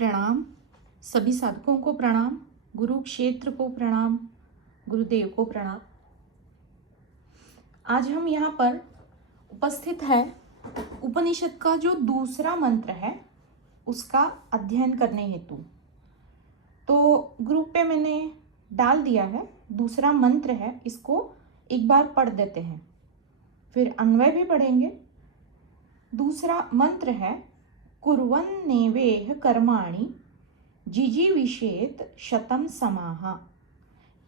प्रणाम। सभी साधकों को प्रणाम, गुरु क्षेत्र को प्रणाम, गुरुदेव को प्रणाम। आज हम यहाँ पर उपस्थित है उपनिषद का जो दूसरा मंत्र है उसका अध्ययन करने हेतु। तो ग्रुप पे मैंने डाल दिया है, दूसरा मंत्र है, इसको एक बार पढ़ देते हैं, फिर अन्वय भी पढ़ेंगे। दूसरा मंत्र है कुर्वन्नेवेह कर्माणि जिजीविषेत शतं समाः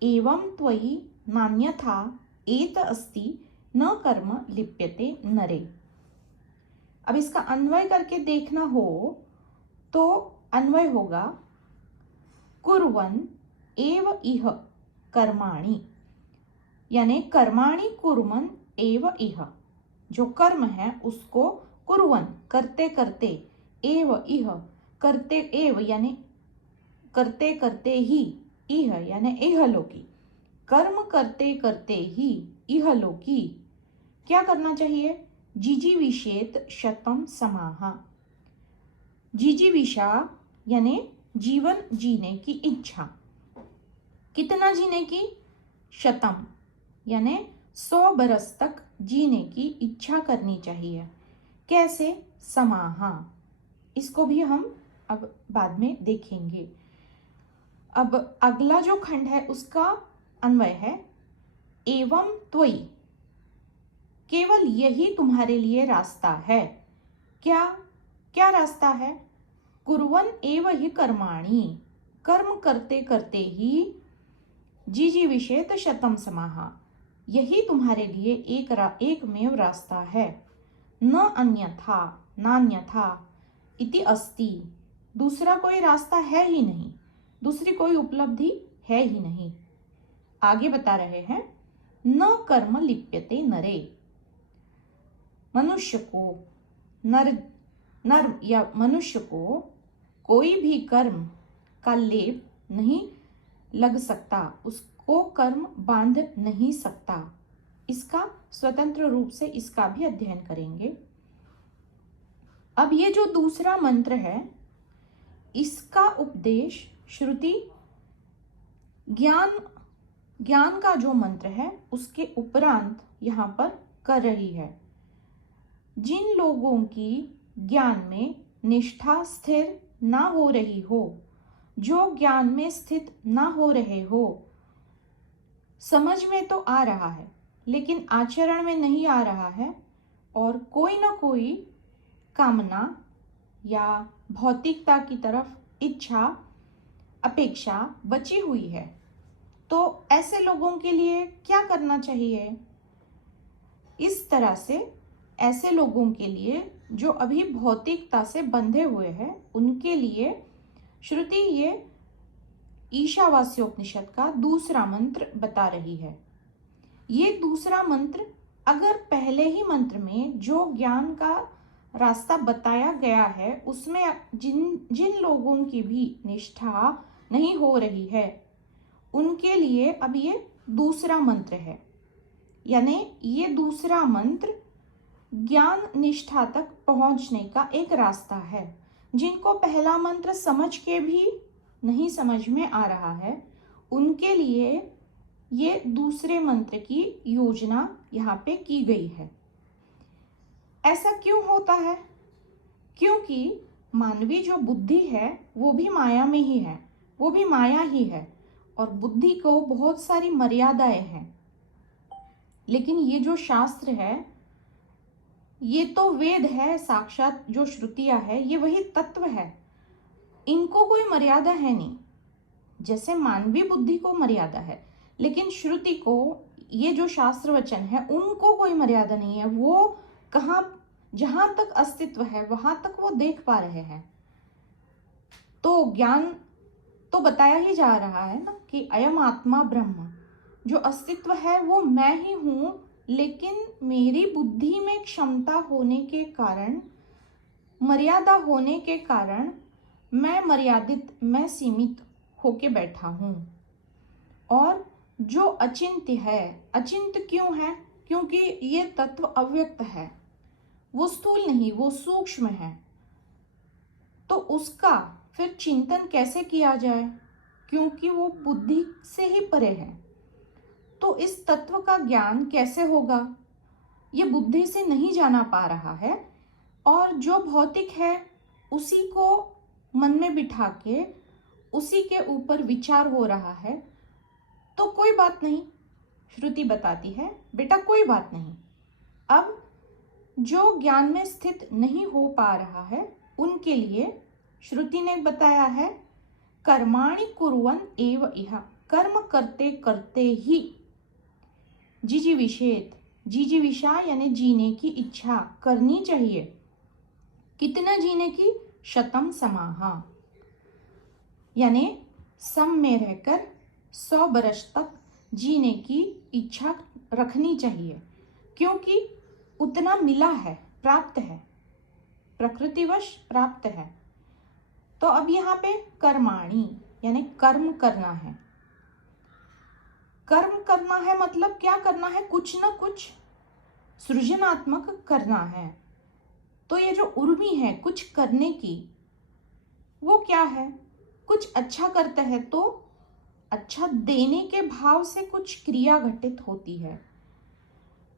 एवं त्वयि नान्यथा एत अस्ति न कर्म लिप्यते नरे। अब इसका अन्वय करके देखना हो तो अन्वय होगा कुर्वन् एव इह कर्माणि, यानी कर्माणि कुर्वन् एव इह, जो कर्म है उसको कुर्वन् करते करते, एव इह करते, एव यानी करते करते ही, इह यानी इहलोकी, कर्म करते करते ही इहलोकी क्या करना चाहिए? जिजीविषेत शतं समाः। जिजीविषा यानी जीवन जीने की इच्छा। कितना जीने की? शतम यानी 100 बरस तक जीने की इच्छा करनी चाहिए। कैसे? समाः, इसको भी हम अब बाद में देखेंगे। अब अगला जो खंड है उसका अन्वय है एवं त्वयि, केवल यही तुम्हारे लिए रास्ता है। क्या क्या रास्ता है? कुर्वन् एव हि कर्माणि, कर्म करते करते ही, जिजीविषेत शतं समाः, यही तुम्हारे लिए एकमेव रास्ता है। न अन्यथा नान्यथा इति अस्ति, दूसरा कोई रास्ता है ही नहीं, दूसरी कोई उपलब्धि है ही नहीं। आगे बता रहे हैं न कर्म लिप्यते नरे, मनुष्य को नर या मनुष्य को कोई भी कर्म का लेप नहीं लग सकता, उसको कर्म बांध नहीं सकता। इसका स्वतंत्र रूप से इसका भी अध्ययन करेंगे। अब ये जो दूसरा मंत्र है इसका उपदेश श्रुति ज्ञान का जो मंत्र है उसके उपरांत यहाँ पर कर रही है। जिन लोगों की ज्ञान में निष्ठा स्थिर ना हो रही हो, जो ज्ञान में स्थित ना हो रहे हो, समझ में तो आ रहा है लेकिन आचरण में नहीं आ रहा है, और कोई ना कोई कामना या भौतिकता की तरफ इच्छा अपेक्षा बची हुई है, तो ऐसे लोगों के लिए क्या करना चाहिए? इस तरह से ऐसे लोगों के लिए जो अभी भौतिकता से बंधे हुए हैं उनके लिए श्रुति ये ईशावास्योपनिषद का दूसरा मंत्र बता रही है। ये दूसरा मंत्र अगर पहले ही मंत्र में जो ज्ञान का रास्ता बताया गया है उसमें जिन लोगों की भी निष्ठा नहीं हो रही है उनके लिए अब ये दूसरा मंत्र है, यानी ये दूसरा मंत्र ज्ञान निष्ठा तक पहुंचने का एक रास्ता है। जिनको पहला मंत्र समझ के भी नहीं समझ में आ रहा है उनके लिए ये दूसरे मंत्र की योजना यहाँ पे की गई है। ऐसा क्यों होता है? क्योंकि मानवी जो बुद्धि है वो भी माया में ही है, वो भी माया ही है, और बुद्धि को बहुत सारी मर्यादाएं हैं। लेकिन ये जो शास्त्र है ये तो वेद है, साक्षात जो श्रुतियां है ये वही तत्व है, इनको कोई मर्यादा है नहीं। जैसे मानवी बुद्धि को मर्यादा है, लेकिन श्रुति को, ये जो शास्त्र वचन है उनको कोई मर्यादा नहीं है। वो कहाँ, जहां तक अस्तित्व है वहां तक वो देख पा रहे हैं। तो ज्ञान तो बताया ही जा रहा है ना कि अयम आत्मा ब्रह्म, जो अस्तित्व है वो मैं ही हूं, लेकिन मेरी बुद्धि में क्षमता होने के कारण, मर्यादा होने के कारण मैं मर्यादित, मैं सीमित होके बैठा हूं। और जो अचिंत्य है, अचिंत्य क्यों है? क्योंकि ये तत्व अव्यक्त है, वो स्थूल नहीं, वो सूक्ष्म है। तो उसका फिर चिंतन कैसे किया जाए, क्योंकि वो बुद्धि से ही परे है। तो इस तत्व का ज्ञान कैसे होगा, ये बुद्धि से नहीं जाना पा रहा है, और जो भौतिक है उसी को मन में बिठा के उसी के ऊपर विचार हो रहा है। तो कोई बात नहीं, श्रुति बताती है बेटा कोई बात नहीं। अब जो ज्ञान में स्थित नहीं हो पा रहा है उनके लिए श्रुति ने बताया है कर्माणि कुर्वन् एव इह, कर्म करते करते ही जिजीविषेत, जिजीविषा यानी जीने की इच्छा करनी चाहिए। कितना जीने की, शतम समाहा, यानी सम में रहकर 100 बरस तक जीने की इच्छा रखनी चाहिए, क्योंकि उतना मिला है, प्राप्त है, प्रकृतिवश प्राप्त है। तो अब यहाँ पे कर्माणि यानी कर्म करना है। कर्म करना है मतलब क्या करना है, कुछ ना कुछ सृजनात्मक करना है। तो ये जो उर्मी है कुछ करने की, वो क्या है, कुछ अच्छा करते हैं तो अच्छा देने के भाव से कुछ क्रिया घटित होती है।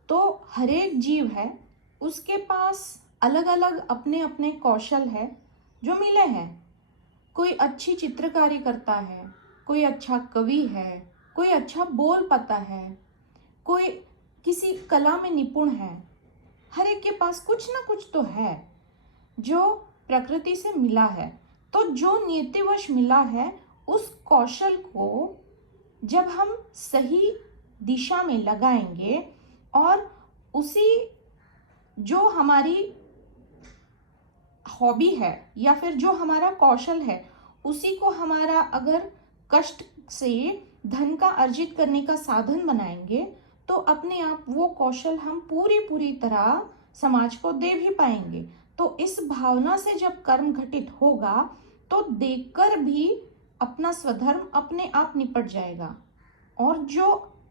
तो हर एक जीव है, उसके पास अलग अलग अपने अपने कौशल है जो मिले हैं। कोई अच्छी चित्रकारी करता है, कोई अच्छा कवि है, कोई अच्छा बोल पाता है, कोई किसी कला में निपुण है। हर एक के पास कुछ ना कुछ तो है जो प्रकृति से मिला है। तो जो नियतिवश मिला है उस कौशल को जब हम सही दिशा में लगाएंगे और उसी जो हमारी हॉबी है या फिर जो हमारा कौशल है उसी को हमारा अगर कष्ट से धन का अर्जित करने का साधन बनाएंगे तो अपने आप वो कौशल हम पूरी तरह समाज को दे भी पाएंगे। तो इस भावना से जब कर्म घटित होगा तो देखकर भी अपना स्वधर्म अपने आप निपट जाएगा, और जो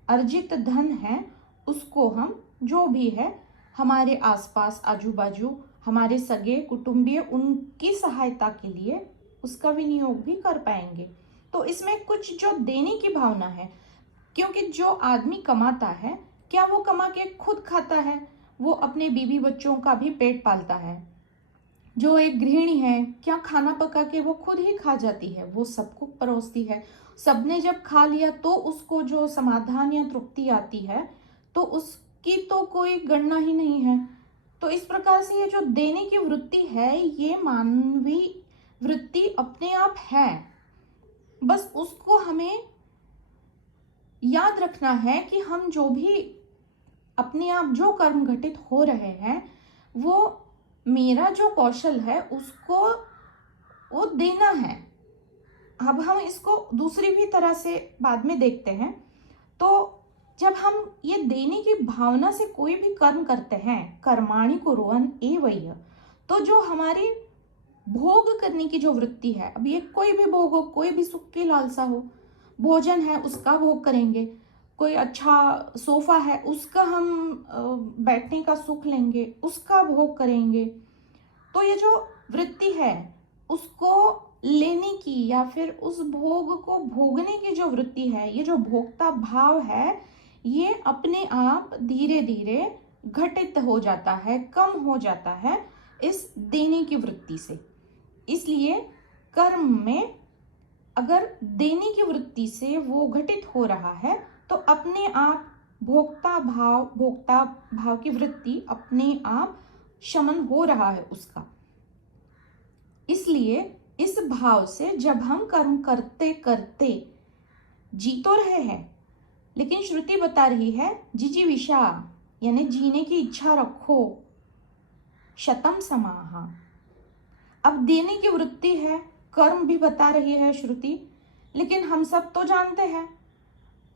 अर्जित धन है उसको हम जो भी है हमारे आसपास आजू बाजू हमारे सगे कुटुंबीय उनकी सहायता के लिए उसका विनियोग भी कर पाएंगे। तो इसमें कुछ जो देने की भावना है, क्योंकि जो आदमी कमाता है क्या वो कमा के खुद खाता है, वो अपने बीवी बच्चों का भी पेट पालता है। जो एक गृहिणी है क्या खाना पका के वो खुद ही खा जाती है, वो सबको परोसती है। सबने जब खा लिया तो उसको जो समाधान या तृप्ति आती है तो उसकी तो कोई गणना ही नहीं है। तो इस प्रकार से ये जो देने की वृत्ति है ये मानवीय वृत्ति अपने आप है, बस उसको हमें याद रखना है कि हम जो भी अपने आप जो कर्म घटित हो रहे हैं वो मेरा जो कौशल है उसको वो देना है। अब हम इसको दूसरी भी तरह से बाद में देखते हैं। तो जब हम ये देने की भावना से कोई भी कर्म करते हैं, कर्माणि कुर्वन् एव इह, तो जो हमारी भोग करने की जो वृत्ति है, अब ये कोई भी भोग हो, कोई भी सुख की लालसा हो, भोजन है उसका भोग करेंगे, कोई अच्छा सोफा है उसका हम बैठने का सुख लेंगे, उसका भोग करेंगे। तो ये जो वृत्ति है उसको लेने की या फिर उस भोग को भोगने की जो वृत्ति है, ये जो भोक्ता भाव है, ये अपने आप धीरे धीरे घटित हो जाता है, कम हो जाता है इस देने की वृत्ति से। इसलिए कर्म में अगर देने की वृत्ति से वो घटित हो रहा है तो अपने आप भोक्ता भाव की वृत्ति अपने आप शमन हो रहा है उसका। इसलिए इस भाव से जब हम कर्म करते करते जी तो रहे हैं, लेकिन श्रुति बता रही है जिजीविषा यानी जीने की इच्छा रखो, शतम समाहा। अब देने की वृत्ति है, कर्म भी बता रही है श्रुति, लेकिन हम सब तो जानते हैं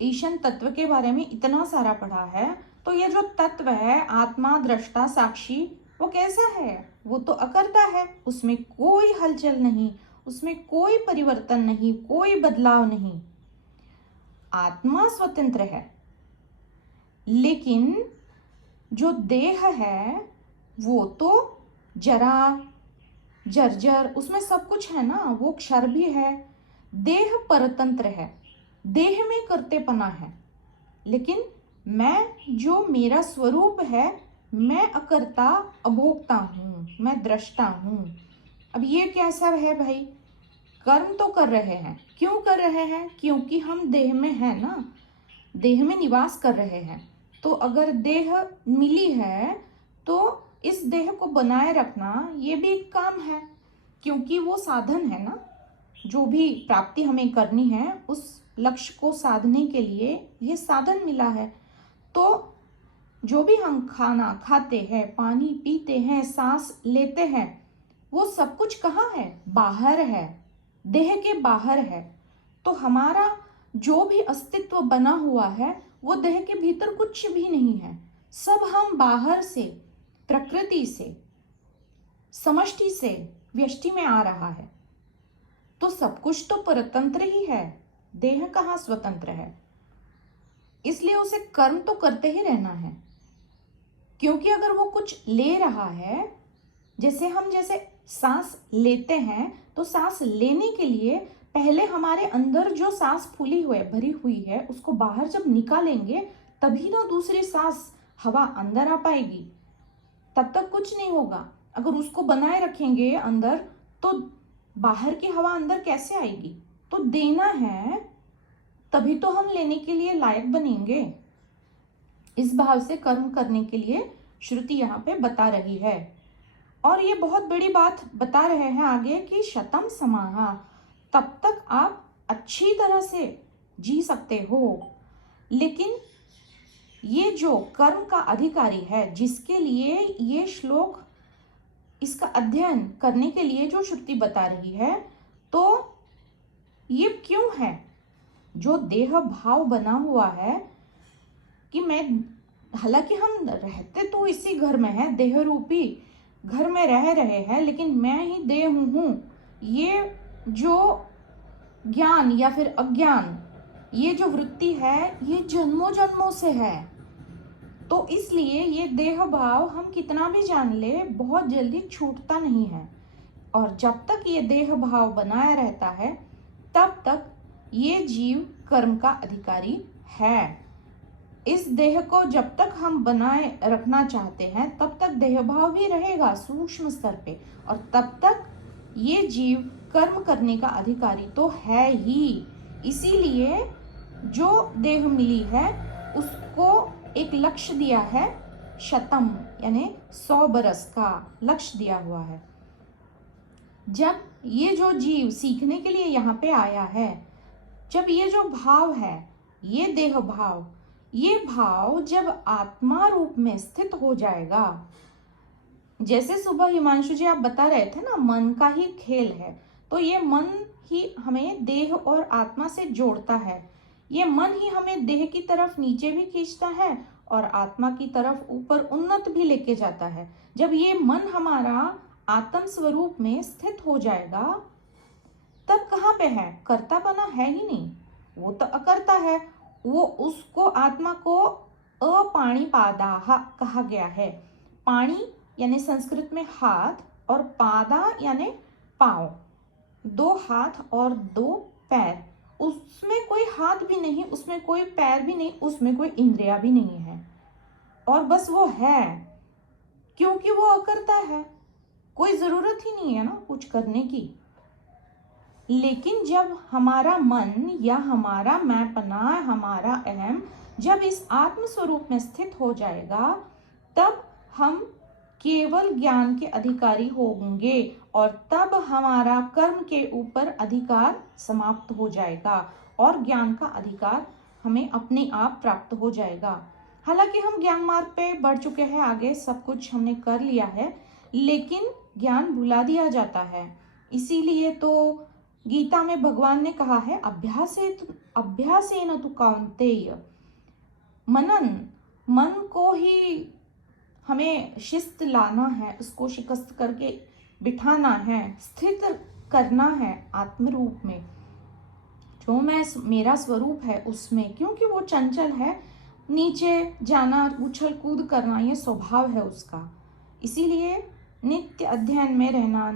ईशन तत्व के बारे में इतना सारा पढ़ा है। तो ये जो तत्व है आत्मा दृष्टा साक्षी, वो कैसा है, वो तो अकर्ता है, उसमें कोई हलचल नहीं, उसमें कोई परिवर्तन नहीं, कोई बदलाव नहीं। आत्मा स्वतंत्र है, लेकिन जो देह है वो तो जरा जर्जर, उसमें सब कुछ है ना, वो क्षर भी है। देह परतंत्र है, देह में कर्तेपना है, लेकिन मैं जो मेरा स्वरूप है, मैं अकर्ता अभोक्ता हूँ, मैं दृष्टा हूँ। अब ये कैसा है भाई? कर्म तो कर रहे हैं, क्यों कर रहे हैं? क्योंकि हम देह में है ना, देह में निवास कर रहे हैं। तो अगर देह मिली है तो इस देह को बनाए रखना ये भी एक काम है, क्योंकि वो साधन है ना, जो भी प्राप्ति हमें करनी है उस लक्ष्य को साधने के लिए ये साधन मिला है। तो जो भी हम खाना खाते हैं, पानी पीते हैं, सांस लेते हैं, वो सब कुछ कहाँ है? बाहर है, देह के बाहर है। तो हमारा जो भी अस्तित्व बना हुआ है वो देह के भीतर कुछ भी नहीं है, सब हम बाहर से, प्रकृति से, समष्टि से, व्यष्टि में आ रहा है। तो सब कुछ तो परतंत्र ही है, देह कहाँ स्वतंत्र है। इसलिए उसे कर्म तो करते ही रहना है, क्योंकि अगर वो कुछ ले रहा है, जैसे सांस लेते हैं, तो सांस लेने के लिए पहले हमारे अंदर जो सांस फूली हुई भरी हुई है उसको बाहर जब निकालेंगे तभी ना दूसरी सांस हवा अंदर आ पाएगी, तब तक कुछ नहीं होगा। अगर उसको बनाए रखेंगे अंदर तो बाहर की हवा अंदर कैसे आएगी? तो देना है तभी तो हम लेने के लिए लायक बनेंगे। इस भाव से कर्म करने के लिए श्रुति यहाँ पे बता रही है। और ये बहुत बड़ी बात बता रहे हैं आगे कि शतम समाहा, तब तक आप अच्छी तरह से जी सकते हो। लेकिन ये जो कर्म का अधिकारी है, जिसके लिए ये श्लोक, इसका अध्ययन करने के लिए जो श्रुति बता रही है, तो ये क्यों है? जो देह भाव बना हुआ है कि मैं, हालांकि हम रहते तो इसी घर में है, देह रूपी घर में रह रहे हैं, लेकिन मैं ही देह हूँ। ये जो ज्ञान या फिर अज्ञान, ये जो वृत्ति है, ये जन्मों जन्मों से है। तो इसलिए ये देह भाव हम कितना भी जान ले, बहुत जल्दी छूटता नहीं है। और जब तक ये देह भाव बनाया रहता है तब तक ये जीव कर्म का अधिकारी है। इस देह को जब तक हम बनाए रखना चाहते हैं तब तक देह भाव भी रहेगा सूक्ष्म स्तर पे, और तब तक ये जीव कर्म करने का अधिकारी तो है ही। इसीलिए जो देह मिली है उसको एक लक्ष्य दिया है, शतम यानी 100 बरस का लक्ष्य दिया हुआ है। जब ये जो जीव सीखने के लिए यहाँ पे आया है, जब ये जो भाव है, ये देह भाव, ये भाव जब आत्मा रूप में स्थित हो जाएगा, जैसे सुबह हिमांशु जी आप बता रहे थे ना, मन का ही खेल है, तो ये मन ही हमें देह और आत्मा से जोड़ता है। ये मन ही हमें देह की तरफ नीचे भी खींचता है और आत्मा की तरफ ऊपर उन्नत भी लेके जाता है। जब ये मन हमारा आत्म स्वरूप में स्थित हो जाएगा तब कहाँ पे है? कर्तापना है ही नहीं, वो तो अकर्ता है। वो, उसको, आत्मा को अपाणिपादाः कहा गया है। पाणी यानी संस्कृत में हाथ, और पादा यानी पाँव, 2 हाथ और 2 पैर। उसमें कोई हाथ भी नहीं, उसमें कोई पैर भी नहीं, उसमें कोई इंद्रिया भी नहीं है, और बस वो है, क्योंकि वो अकर्ता है। कोई जरूरत ही नहीं है ना कुछ करने की। लेकिन जब हमारा मन या हमारा मैंपना, हमारा अहम जब इस आत्म स्वरूप में स्थित हो जाएगा तब हम केवल ज्ञान के अधिकारी होंगे, और तब हमारा कर्म के ऊपर अधिकार समाप्त हो जाएगा और ज्ञान का अधिकार हमें अपने आप प्राप्त हो जाएगा। हालांकि हम ज्ञान मार्ग पे बढ़ चुके हैं, आगे सब कुछ हमने कर लिया है, लेकिन ज्ञान भुला दिया जाता है। इसीलिए तो गीता में भगवान ने कहा है, अभ्यासेन तु कौन्तेय, मन को ही हमें शिस्त लाना है, उसको शिकस्त करके बिठाना है, स्थित करना है आत्म रूप में, जो मेरा स्वरूप है उसमें। क्योंकि वो चंचल है, नीचे जाना, उछल कूद करना ये स्वभाव है उसका। इसीलिए नित्य अध्ययन में रहना,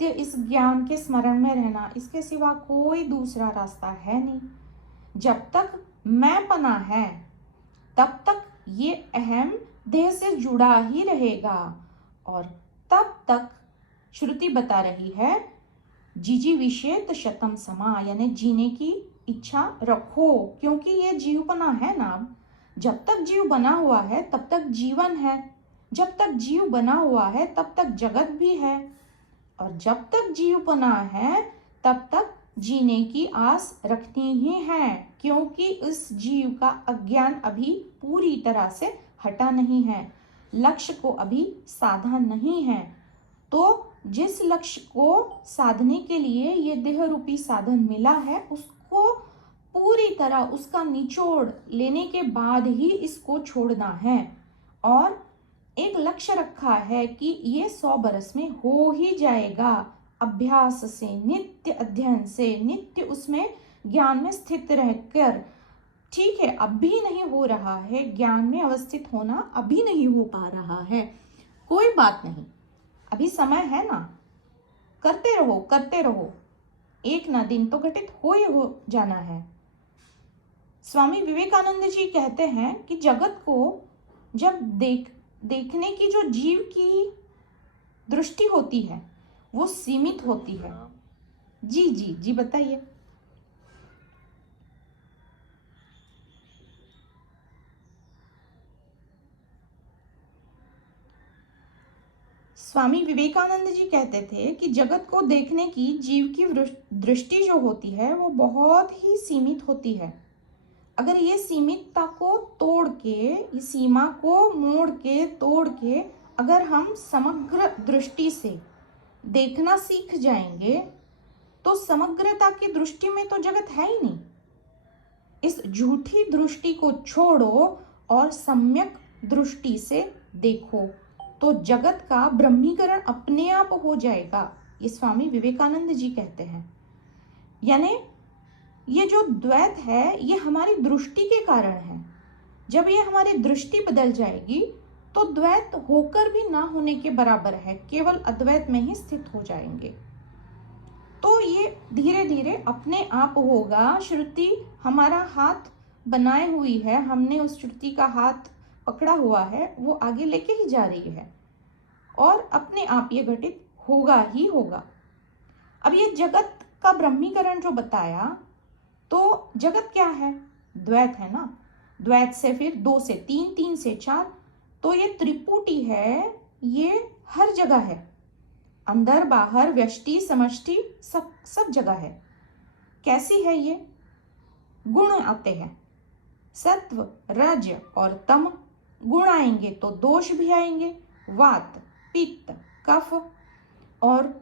नित्य इस ज्ञान के स्मरण में रहना, इसके सिवा कोई दूसरा रास्ता है नहीं। जब तक मैंपना है तब तक ये अहम देह से जुड़ा ही रहेगा, और तब तक श्रुति बता रही है जिजीविषेत शतम समा, यानी जीने की इच्छा रखो, क्योंकि ये जीवपना है ना। जब तक जीव बना हुआ है तब तक जीवन है, जब तक जीव बना हुआ है तब तक जगत भी है, और जब तक जीवपना है तब तक जीने की आस रखनी ही है, क्योंकि इस जीव का अज्ञान अभी पूरी तरह से हटा नहीं है, लक्ष्य को अभी साधा नहीं है। तो जिस लक्ष्य को साधने के लिए ये देह रूपी साधन मिला है, उसको पूरी तरह उसका निचोड़ लेने के बाद ही इसको छोड़ना है, और एक लक्ष्य रखा है कि ये 100 बरस में हो ही जाएगा। अभ्यास से, नित्य अध्ययन से, नित्य उसमें ज्ञान में स्थित रहकर, ठीक है अब भी नहीं हो रहा है, ज्ञान में अवस्थित होना अभी नहीं हो पा रहा है, कोई बात नहीं, अभी समय है ना, करते रहो करते रहो, एक ना दिन तो घटित हो ही हो जाना है। स्वामी विवेकानंद जी कहते हैं कि जगत को जब देखने की जो जीव की दृष्टि होती है वो सीमित होती है। जी जी जी बताइए। स्वामी विवेकानंद जी कहते थे कि जगत को देखने की जीव की दृष्टि जो होती है वो बहुत ही सीमित होती है। अगर ये सीमितता को तोड़ के, इस सीमा को मोड़ के तोड़ के अगर हम समग्र दृष्टि से देखना सीख जाएंगे तो समग्रता की दृष्टि में तो जगत है ही नहीं। इस झूठी दृष्टि को छोड़ो और सम्यक दृष्टि से देखो तो जगत का ब्रह्मीकरण अपने आप हो जाएगा, ये स्वामी विवेकानंद जी कहते हैं। यानी ये जो द्वैत है ये हमारी दृष्टि के कारण है। जब ये हमारी दृष्टि बदल जाएगी तो द्वैत होकर भी ना होने के बराबर है, केवल अद्वैत में ही स्थित हो जाएंगे। तो ये धीरे धीरे अपने आप होगा। श्रुति हमारा हाथ बनाए हुई है, हमने उस श्रुति का हाथ पकड़ा हुआ है, वो आगे लेके ही जा रही है और अपने आप ये घटित होगा ही होगा। अब ये जगत का ब्रह्मीकरण जो बताया, तो जगत क्या है? द्वैत है ना। द्वैत से फिर 2 से 3, 3 से 4, तो ये त्रिपुटी है, ये हर जगह है, अंदर बाहर, व्यष्टि समष्टि, सब जगह है। कैसी है ये? गुण आते हैं, सत्व रज और तम। गुण आएंगे तो दोष भी आएंगे, वात पित्त कफ, और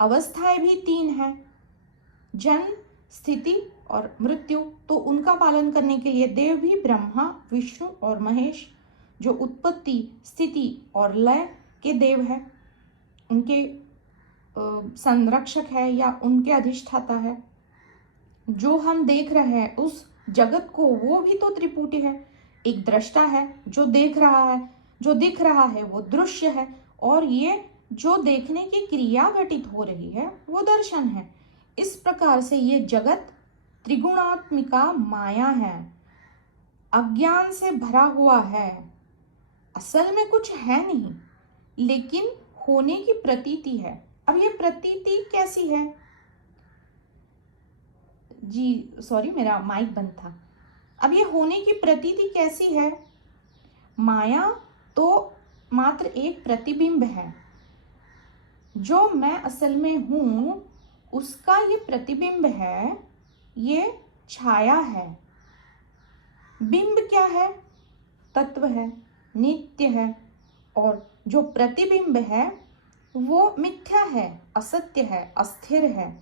अवस्थाएं भी 3 हैं, जन्म स्थिति और मृत्यु। तो उनका पालन करने के लिए देव भी ब्रह्मा विष्णु और महेश, जो उत्पत्ति स्थिति और लय के देव है, उनके संरक्षक है या उनके अधिष्ठाता है। जो हम देख रहे हैं उस जगत को, वो भी तो त्रिपुटी है। एक दृष्टा है जो देख रहा है, जो दिख रहा है वो दृश्य है, और ये जो देखने की क्रिया घटित हो रही है वो दर्शन है। इस प्रकार से ये जगत त्रिगुणात्मिका माया है, अज्ञान से भरा हुआ है। असल में कुछ है नहीं, लेकिन होने की प्रतीति है। अब ये प्रतीति कैसी है? जी सॉरी, मेरा माइक बंद था। अब ये होने की प्रतीति कैसी है? माया तो मात्र एक प्रतिबिंब है। जो मैं असल में हूं उसका ये प्रतिबिंब है, ये छाया है। बिंब क्या है? तत्व है, नित्य है, और जो प्रतिबिंब है वो मिथ्या है, असत्य है, अस्थिर है।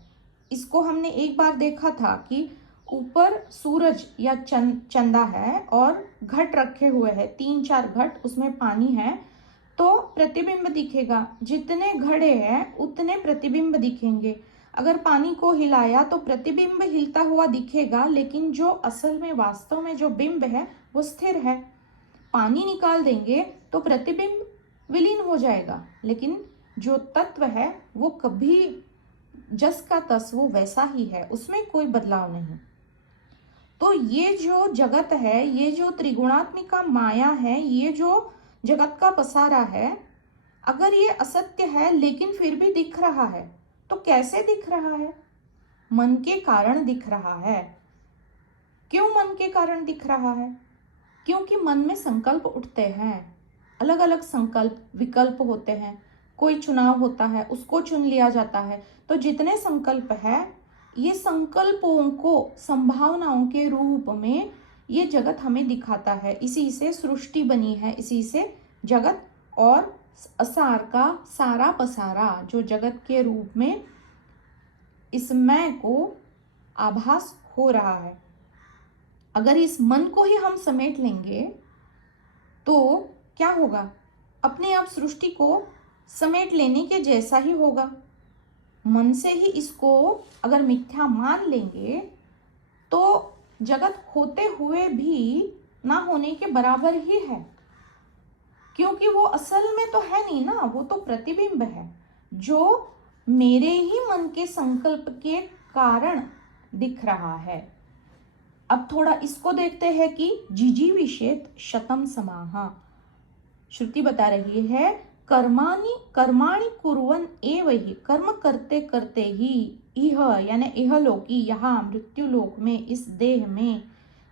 इसको हमने एक बार देखा था कि ऊपर सूरज या चंदा है और घट रखे हुए हैं, 3-4 घट, उसमें पानी है, तो प्रतिबिंब दिखेगा। जितने घड़े हैं उतने प्रतिबिंब दिखेंगे। अगर पानी को हिलाया तो प्रतिबिंब हिलता हुआ दिखेगा, लेकिन जो असल में वास्तव में जो बिंब है वो स्थिर है। पानी निकाल देंगे तो प्रतिबिंब विलीन हो जाएगा, लेकिन जो तत्व है वो कभी जस का तस वो वैसा ही है, उसमें कोई बदलाव नहीं। तो ये जो जगत है, ये जो त्रिगुणात्मिका माया है, ये जो जगत का पसारा है, अगर ये असत्य है लेकिन फिर भी दिख रहा है, तो कैसे दिख रहा है? मन के कारण दिख रहा है। क्यों मन के कारण दिख रहा है? क्योंकि मन में संकल्प उठते हैं, अलग अलग संकल्प विकल्प होते हैं, कोई चुनाव होता है, उसको चुन लिया जाता है। तो जितने संकल्प है, ये संकल्पों को संभावनाओं के रूप में ये जगत हमें दिखाता है। इसी से सृष्टि बनी है, इसी से जगत और असार का सारा पसारा जो जगत के रूप में इस मैं को आभास हो रहा है। अगर इस मन को ही हम समेट लेंगे तो क्या होगा? अपने आप सृष्टि को समेट लेने के जैसा ही होगा। मन से ही इसको अगर मिथ्या मान लेंगे तो जगत होते हुए भी ना होने के बराबर ही है, क्योंकि वो असल में तो है नहीं ना, वो तो प्रतिबिंब है जो मेरे ही मन के संकल्प के कारण दिख रहा है। अब थोड़ा इसको देखते हैं कि जिजीविषेत शतम समाहा। श्रुति बता रही है कर्माणि कुर्वन् एव हि, कर्म करते करते ही इह यानी इहलोकी, यहाँ मृत्यु लोक में, इस देह में,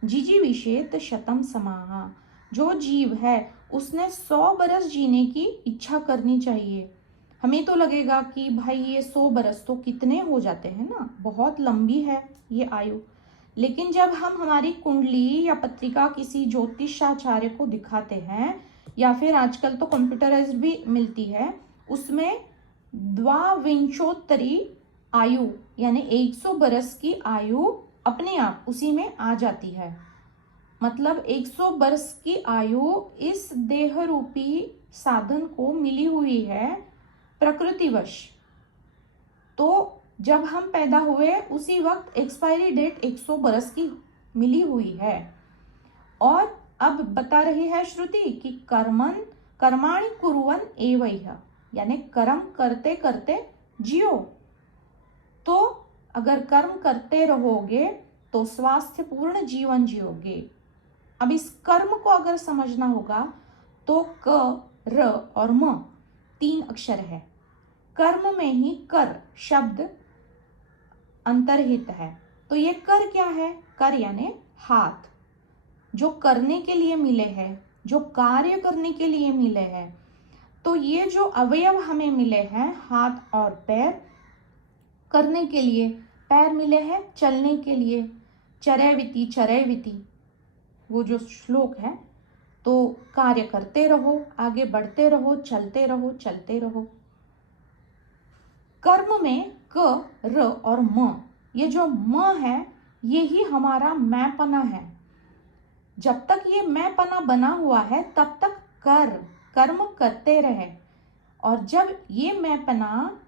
जिजीविषेत शतम समाहा, जो जीव है उसने 100 बरस जीने की इच्छा करनी चाहिए। हमें तो लगेगा कि भाई ये 100 बरस तो कितने हो जाते हैं ना, बहुत लंबी है ये आयु। लेकिन जब हम हमारी कुंडली या पत्रिका किसी ज्योतिषाचार्य को दिखाते हैं, या फिर आजकल तो कंप्यूटराइज्ड भी मिलती है, उसमें द्वाविंशोत्तरी आयु यानी 100 बरस की आयु अपने आप उसी में आ जाती है। मतलब 100 बरस की आयु इस देह रूपी साधन को मिली हुई है प्रकृतिवश। तो जब हम पैदा हुए उसी वक्त एक्सपायरी डेट 100 बरस की मिली हुई है। और अब बता रही है श्रुति कि कर्माणि कुर्वन् एव हि, यानी कर्म करते करते जियो। तो अगर कर्म करते रहोगे तो स्वास्थ्यपूर्ण जीवन जियोगे। अब इस कर्म को अगर समझना होगा तो क, र और म 3 अक्षर है। कर्म में ही कर शब्द अंतर्हित है। तो ये कर क्या है? कर यानी हाथ, जो करने के लिए मिले हैं, जो कार्य करने के लिए मिले हैं। तो ये जो अवयव हमें मिले हैं, हाथ और पैर, करने के लिए, पैर मिले हैं चलने के लिए, चरैविति वो जो श्लोक है, तो कार्य करते रहो, आगे बढ़ते रहो, चलते रहो। कर्म में क, र और म, ये जो म है ये ही हमारा मैंपना है। जब तक ये मैंपना बना हुआ है तब तक कर्म करते रहे, और जब ये मैंपना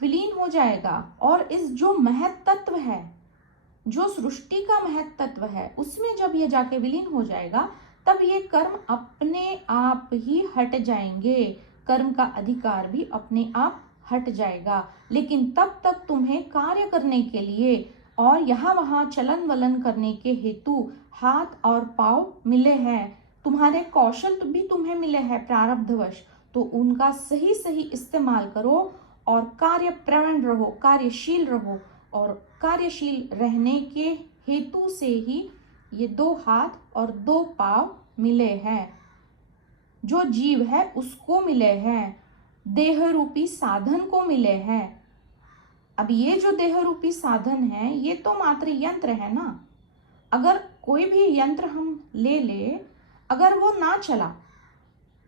विलीन हो जाएगा और इस जो महत तत्व है, जो सृष्टि का महत तत्व है, उसमें जब ये जाके विलीन हो जाएगा तब ये कर्म अपने आप ही हट जाएंगे, कर्म का अधिकार भी अपने आप हट जाएगा। लेकिन तब तक तुम्हें कार्य करने के लिए और यहाँ वहाँ चलन वलन करने के हेतु हाथ और पाँव मिले हैं, तुम्हारे कौशल भी तुम्हें मिले हैं प्रारब्धवश, तो उनका सही सही इस्तेमाल करो और कार्य प्रवण रहो, कार्यशील रहो। और कार्यशील रहने के हेतु से ही ये 2 हाथ और 2 पाँव मिले हैं, जो जीव है उसको मिले हैं, देह रूपी साधन को मिले हैं। अब ये जो देह रूपी साधन है ये तो मात्र यंत्र है ना। अगर कोई भी यंत्र हम ले, अगर वो ना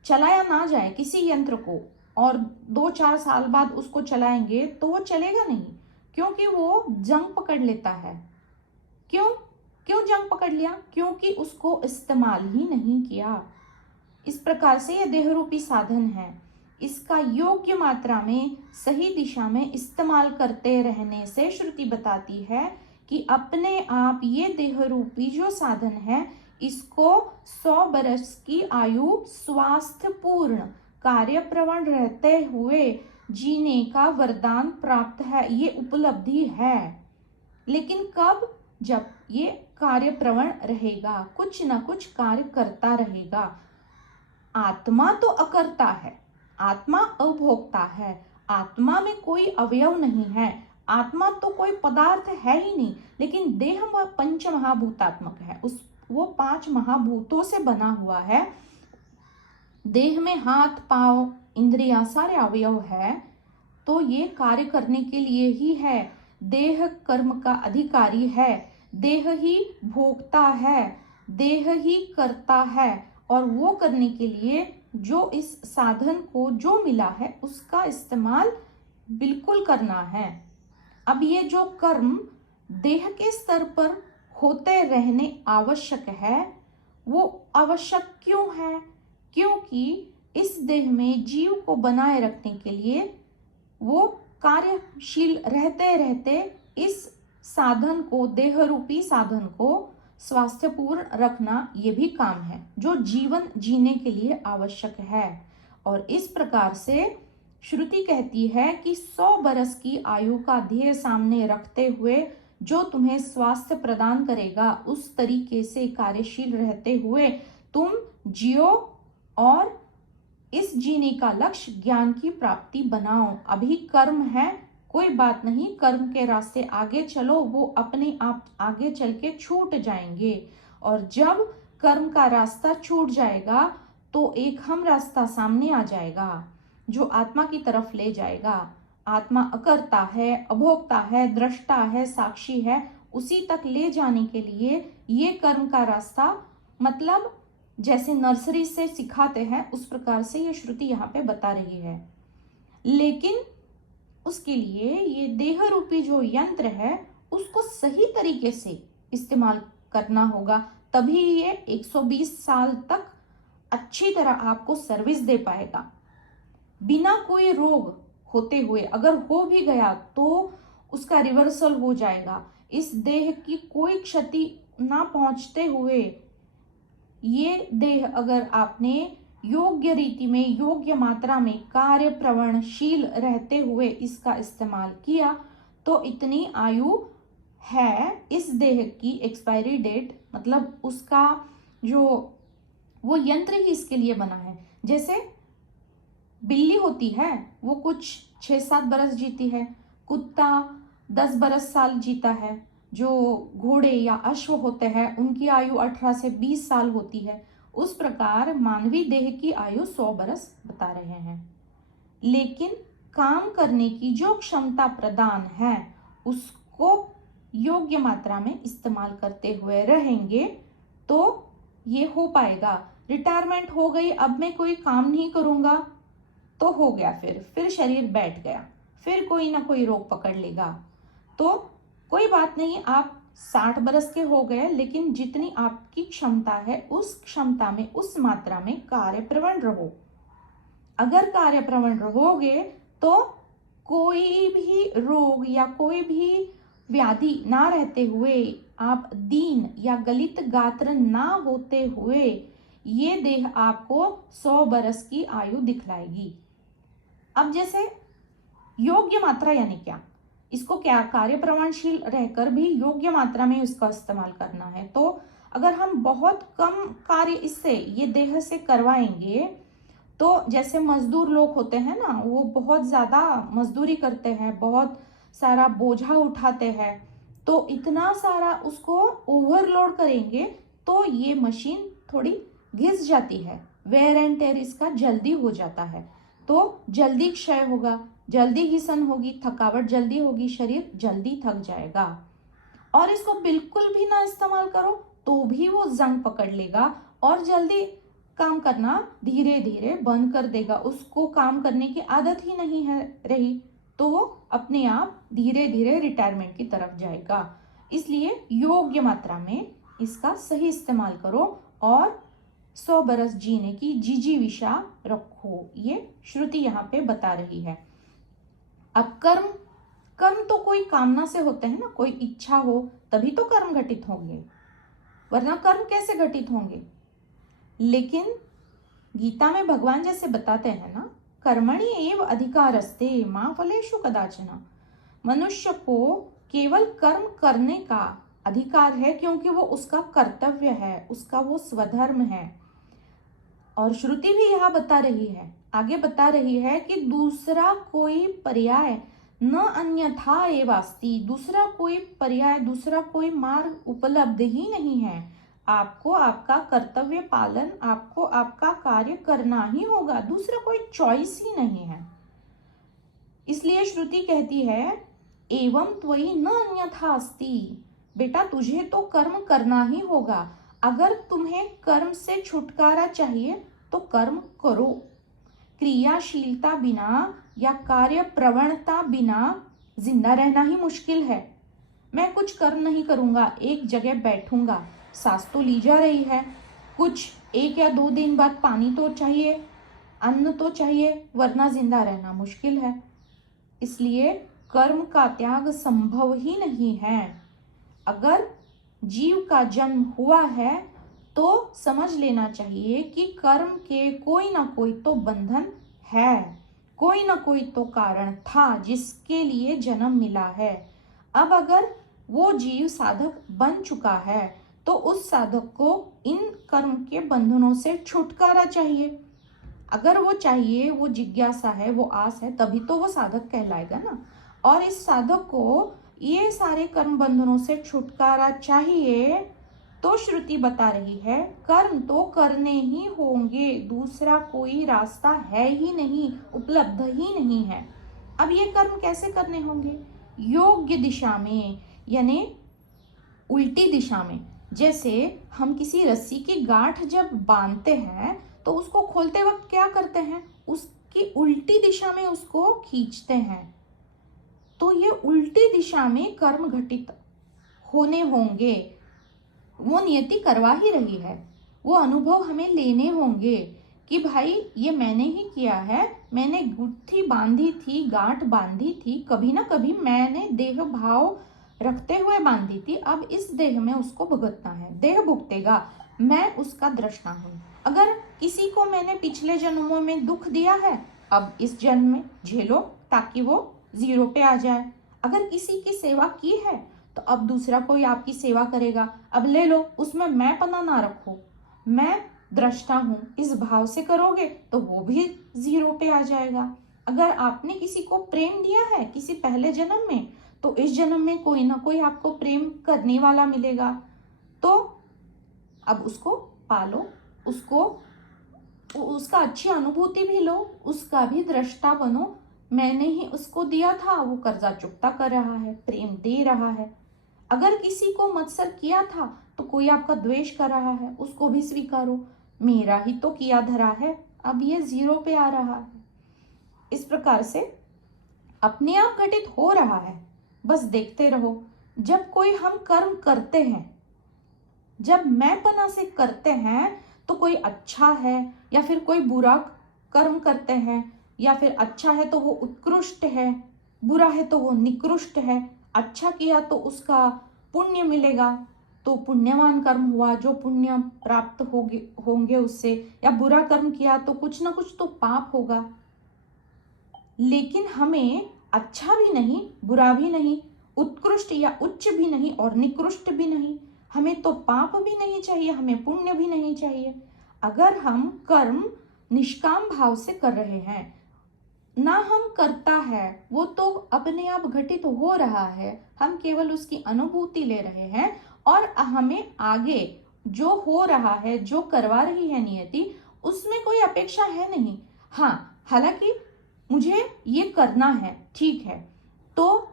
चलाया ना जाए किसी यंत्र को, और 2-4 साल बाद उसको चलाएंगे तो वो चलेगा नहीं, क्योंकि वो जंग पकड़ लेता है। क्यों जंग पकड़ लिया? क्योंकि उसको इस्तेमाल ही नहीं किया। इस प्रकार से ये देह रूपी साधन है, इसका योग्य मात्रा में सही दिशा में इस्तेमाल करते रहने से श्रुति बताती है कि अपने आप ये देह रूपी जो साधन है इसको 100 बरस की आयु स्वास्थ्यपूर्ण कार्य प्रवण रहते हुए जीने का वरदान प्राप्त है, ये उपलब्धि है। लेकिन कब? जब ये कार्य प्रवण रहेगा, कुछ ना कुछ कार्य करता रहेगा। आत्मा तो अकर्ता है, आत्मा अभोक्ता है, आत्मा में कोई अवयव नहीं है, आत्मा तो कोई पदार्थ है ही नहीं। लेकिन देह पंच महाभूतात्मक है, वो 5 महाभूतों से बना हुआ है। देह में हाथ पांव इंद्रियां सारे अवयव है, तो ये कार्य करने के लिए ही है। देह कर्म का अधिकारी है, देह ही भोगता है, देह ही करता है, और वो करने के लिए जो इस साधन को जो मिला है उसका इस्तेमाल बिल्कुल करना है। अब ये जो कर्म देह के स्तर पर होते रहने आवश्यक है, वो आवश्यक क्यों है? क्योंकि इस देह में जीव को बनाए रखने के लिए वो कार्यशील रहते रहते इस साधन को, देह रूपी साधन को स्वास्थ्यपूर्ण रखना, ये भी काम है जो जीवन जीने के लिए आवश्यक है। और इस प्रकार से श्रुति कहती है कि 100 बरस की आयु का ध्येय सामने रखते हुए जो तुम्हें स्वास्थ्य प्रदान करेगा, उस तरीके से कार्यशील रहते हुए तुम जियो और इस जीने का लक्ष्य ज्ञान की प्राप्ति बनाओ। अभी कर्म है, कोई बात नहीं, कर्म के रास्ते आगे चलो, वो अपने आप आगे चल के छूट जाएंगे। और जब कर्म का रास्ता छूट जाएगा तो एक हम रास्ता सामने आ जाएगा जो आत्मा की तरफ ले जाएगा। आत्मा अकर्ता है, अभोक्ता है, दृष्टा है, साक्षी है, उसी तक ले जाने के लिए ये कर्म का रास्ता, मतलब जैसे नर्सरी से सिखाते हैं उस प्रकार से ये श्रुति यहाँ पे बता रही है। लेकिन उसके लिए ये देह रूपी जो यंत्र है उसको सही तरीके से इस्तेमाल करना होगा, तभी ये 120 साल तक अच्छी तरह आपको सर्विस दे पाएगा। बिना कोई रोग होते हुए, अगर हो भी गया तो उसका रिवर्सल हो जाएगा। इस देह की कोई क्षति ना पहुंचते हुए ये देह अगर आपने योग्य रीति में, योग्य मात्रा में, कार्य प्रवणशील रहते हुए इसका इस्तेमाल किया तो इतनी आयु है इस देह की। एक्सपायरी डेट मतलब उसका जो वो यंत्र ही इसके लिए बना है। जैसे बिल्ली होती है वो कुछ 6-7 बरस जीती है, कुत्ता 10 बरस साल जीता है, जो घोड़े या अश्व होते हैं उनकी आयु 18 से 20 साल होती है। उस प्रकार मानवीय देह की आयु 100 बरस बता रहे हैं। लेकिन काम करने की जो क्षमता प्रदान है उसको योग्य मात्रा में इस्तेमाल करते हुए रहेंगे तो ये हो पाएगा। रिटायरमेंट हो गई, अब मैं कोई काम नहीं करूंगा तो हो गया, फिर शरीर बैठ गया, फिर कोई ना कोई रोग पकड़ लेगा। तो कोई बात नहीं, आप 60 बरस के हो गए, लेकिन जितनी आपकी क्षमता है उस क्षमता में, उस मात्रा में कार्य प्रवण रहो। अगर कार्य प्रवण रहोगे तो कोई भी रोग या कोई भी व्याधि ना रहते हुए, आप दीन या गलित गात्र ना होते हुए ये देह आपको 100 बरस की आयु दिखलाएगी। अब जैसे योग्य मात्रा यानी क्या, इसको क्या कार्य प्रवणशील रहकर भी योग्य मात्रा में इसका इस्तेमाल करना है। तो अगर हम बहुत कम कार्य इससे, ये देह से करवाएंगे तो जैसे मजदूर लोग होते हैं ना, वो बहुत ज्यादा मजदूरी करते हैं, बहुत सारा बोझा उठाते हैं, तो इतना सारा उसको ओवरलोड करेंगे तो ये मशीन थोड़ी घिस जाती है, वेयर एंड टेयर इसका जल्दी हो जाता है, तो जल्दी क्षय होगा, जल्दी घिसन होगी, थकावट जल्दी होगी, शरीर जल्दी थक जाएगा। और इसको बिल्कुल भी ना इस्तेमाल करो तो भी वो जंग पकड़ लेगा और जल्दी काम करना धीरे धीरे बंद कर देगा। उसको काम करने की आदत ही नहीं है रही, तो वो अपने आप धीरे धीरे रिटायरमेंट की तरफ जाएगा। इसलिए योग्य मात्रा में इसका सही इस्तेमाल करो और 100 बरस जीने की जिजीविषा रखो, ये श्रुति यहाँ पे बता रही है। अब कर्म तो कोई कामना से होते हैं ना, कोई इच्छा हो तभी तो कर्म घटित होंगे, वरना कर्म कैसे घटित होंगे। लेकिन गीता में भगवान जैसे बताते हैं ना, कर्मणि एव अधिकारस्ते मा फलेषु कदाचन। मनुष्य को केवल कर्म करने का अधिकार है क्योंकि वो उसका कर्तव्य है, उसका वो स्वधर्म है। और श्रुति भी यहाँ बता रही है, आगे बता रही है कि दूसरा कोई पर्याय न अन्यथा एवास्ति, दूसरा कोई पर्याय, दूसरा कोई मार्ग उपलब्ध ही नहीं है। आपको आपका कर्तव्य पालन, आपको आपका कार्य करना ही होगा, दूसरा कोई चॉइस ही नहीं है। इसलिए श्रुति कहती है एवं त्वयि न अन्यथा अस्ति, बेटा तुझे तो कर्म करना ही होगा। अगर तुम्हें कर्म से छुटकारा चाहिए तो कर्म करो। क्रियाशीलता बिना या कार्य प्रवणता बिना जिंदा रहना ही मुश्किल है। मैं कुछ कर्म नहीं करूंगा, एक जगह बैठूंगा, सांस तो ली जा रही है, कुछ 1 या 2 दिन बाद पानी तो चाहिए, अन्न तो चाहिए, वरना जिंदा रहना मुश्किल है। इसलिए कर्म का त्याग संभव ही नहीं है। अगर जीव का जन्म हुआ है तो समझ लेना चाहिए कि कर्म के कोई ना कोई तो बंधन है, कोई ना कोई तो कारण था जिसके लिए जन्म मिला है। अब अगर वो जीव साधक बन चुका है तो उस साधक को इन कर्म के बंधनों से छुटकारा चाहिए। अगर वो चाहिए, वो जिज्ञासा है, वो आस है, तभी तो वो साधक कहलाएगा ना। और इस साधक को ये सारे कर्म बंधनों से छुटकारा चाहिए तो श्रुति बता रही है कर्म तो करने ही होंगे, दूसरा कोई रास्ता है ही नहीं, उपलब्ध ही नहीं है। अब ये कर्म कैसे करने होंगे? योग्य दिशा में, यानी उल्टी दिशा में। जैसे हम किसी रस्सी की गांठ जब बांधते हैं तो उसको खोलते वक्त क्या करते हैं? उसकी उल्टी दिशा में उसको खींचते हैं। तो ये उल्टी दिशा में कर्म घटित होने होंगे। वो नियति करवा ही रही है, वो अनुभव हमें लेने होंगे कि भाई ये मैंने ही किया है, मैंने गुत्थी बांधी थी, गांठ बांधी थी, कभी ना कभी मैंने देह भाव रखते हुए बांधी थी, अब इस देह में उसको भुगतना है, देह भुगतेगा, मैं उसका दृष्टा हूँ। अगर किसी को मैंने पिछले जन्मों में दुख दिया है, अब इस जन्म में झेलो ताकि वो 0 पे आ जाए। अगर किसी की सेवा की है तो अब दूसरा कोई आपकी सेवा करेगा, अब ले लो, उसमें मैं पना ना रखो, मैं दृष्टा हूँ, इस भाव से करोगे तो वो भी 0 पे आ जाएगा। अगर आपने किसी को प्रेम दिया है किसी पहले जन्म में, तो इस जन्म में कोई ना कोई आपको प्रेम करने वाला मिलेगा, तो अब उसको पालो, उसको उसका अच्छी अनुभूति भी लो, उसका भी दृष्टा बनो। मैंने ही उसको दिया था, वो कर्जा चुकता कर रहा है, प्रेम दे रहा है। अगर किसी को मत्सर किया था तो कोई आपका द्वेष कर रहा है, उसको भी स्वीकारो, मेरा ही तो किया धरा है, अब ये 0 पे आ रहा है। इस प्रकार से अपने आप घटित हो रहा है, बस देखते रहो। जब कोई हम कर्म करते हैं, जब मैंपना से करते हैं, तो कोई अच्छा है या फिर कोई बुरा कर्म करते हैं, या फिर अच्छा है तो वो उत्कृष्ट है, बुरा है तो वो निकृष्ट है। अच्छा किया तो उसका पुण्य मिलेगा, तो पुण्यवान कर्म हुआ, जो पुण्य प्राप्त होंगे उससे, या बुरा कर्म किया तो कुछ ना कुछ तो पाप होगा। लेकिन हमें अच्छा भी नहीं, बुरा भी नहीं, उत्कृष्ट या उच्च भी नहीं और निकृष्ट भी नहीं, हमें तो पाप भी नहीं चाहिए, हमें पुण्य भी नहीं चाहिए। अगर हम कर्म निष्काम भाव से कर रहे हैं, ना हम करता है, वो तो अपने आप घटित हो रहा है, हम केवल उसकी अनुभूति ले रहे हैं, और हमें आगे जो हो रहा है, जो करवा रही है नियति, उसमें कोई अपेक्षा है नहीं। हाँ, हालांकि मुझे ये करना है, ठीक है, तो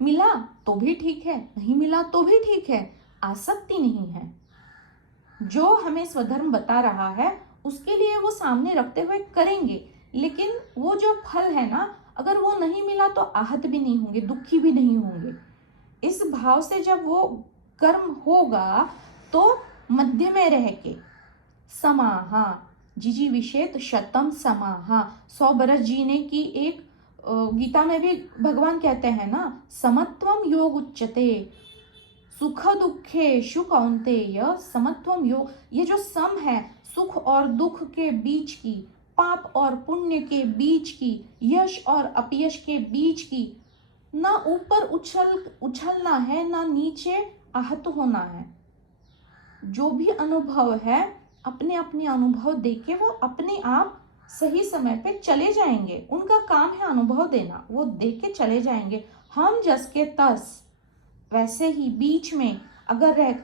मिला तो भी ठीक है, नहीं मिला तो भी ठीक है, आसक्ति नहीं है। जो हमें स्वधर्म बता रहा है उसके लिए वो सामने रखते हुए करेंगे, लेकिन वो जो फल है ना, अगर वो नहीं मिला तो आहत भी नहीं होंगे, दुखी भी नहीं होंगे। इस भाव से जब वो कर्म होगा तो मध्य में रह के समाहा जिजी विषेत शतम समाहा, 100 बरस जीने की एक गीता में भी भगवान कहते हैं ना, समत्वम योग उच्चते सुख दुखे शु कौन्तेय समत्वम योग। ये जो सम है सुख और दुख के बीच की पाप और पुण्य के बीच की, यश और अपयश के बीच की, ना ऊपर उछलना है ना नीचे आहत होना है। जो भी अनुभव है अपने अपने अनुभव देके वो अपने आप सही समय पे चले जाएंगे। उनका काम है अनुभव देना, वो दे के चले जाएंगे। हम जस के तस, वैसे ही बीच में अगर रह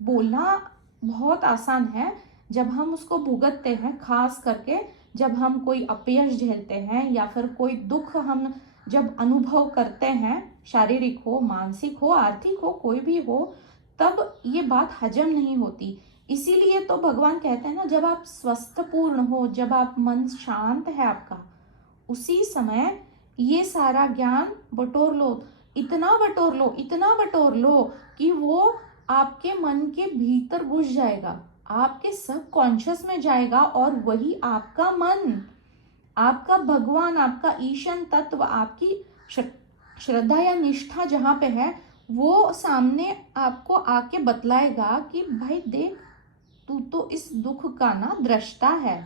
बोलना बहुत आसान है, जब हम उसको भुगतते हैं, खास करके जब हम कोई अपयश झेलते हैं या फिर कोई दुख हम जब अनुभव करते हैं, शारीरिक हो, मानसिक हो, आर्थिक हो, कोई भी हो, तब ये बात हजम नहीं होती। इसीलिए तो भगवान कहते हैं ना, जब आप स्वस्थ पूर्ण हो, जब आप मन शांत है आपका, उसी समय ये सारा ज्ञान बटोर लो, इतना बटोर लो, इतना बटोर लो कि वो आपके मन के भीतर घुस जाएगा, आपके सब कॉन्शियस में जाएगा, और वही आपका मन, आपका भगवान, आपका ईशन तत्व, आपकी श्रद्धा या निष्ठा जहाँ पे है, वो सामने आपको आके बतलाएगा कि भाई देख, तू तो इस दुख का ना दृष्टा है।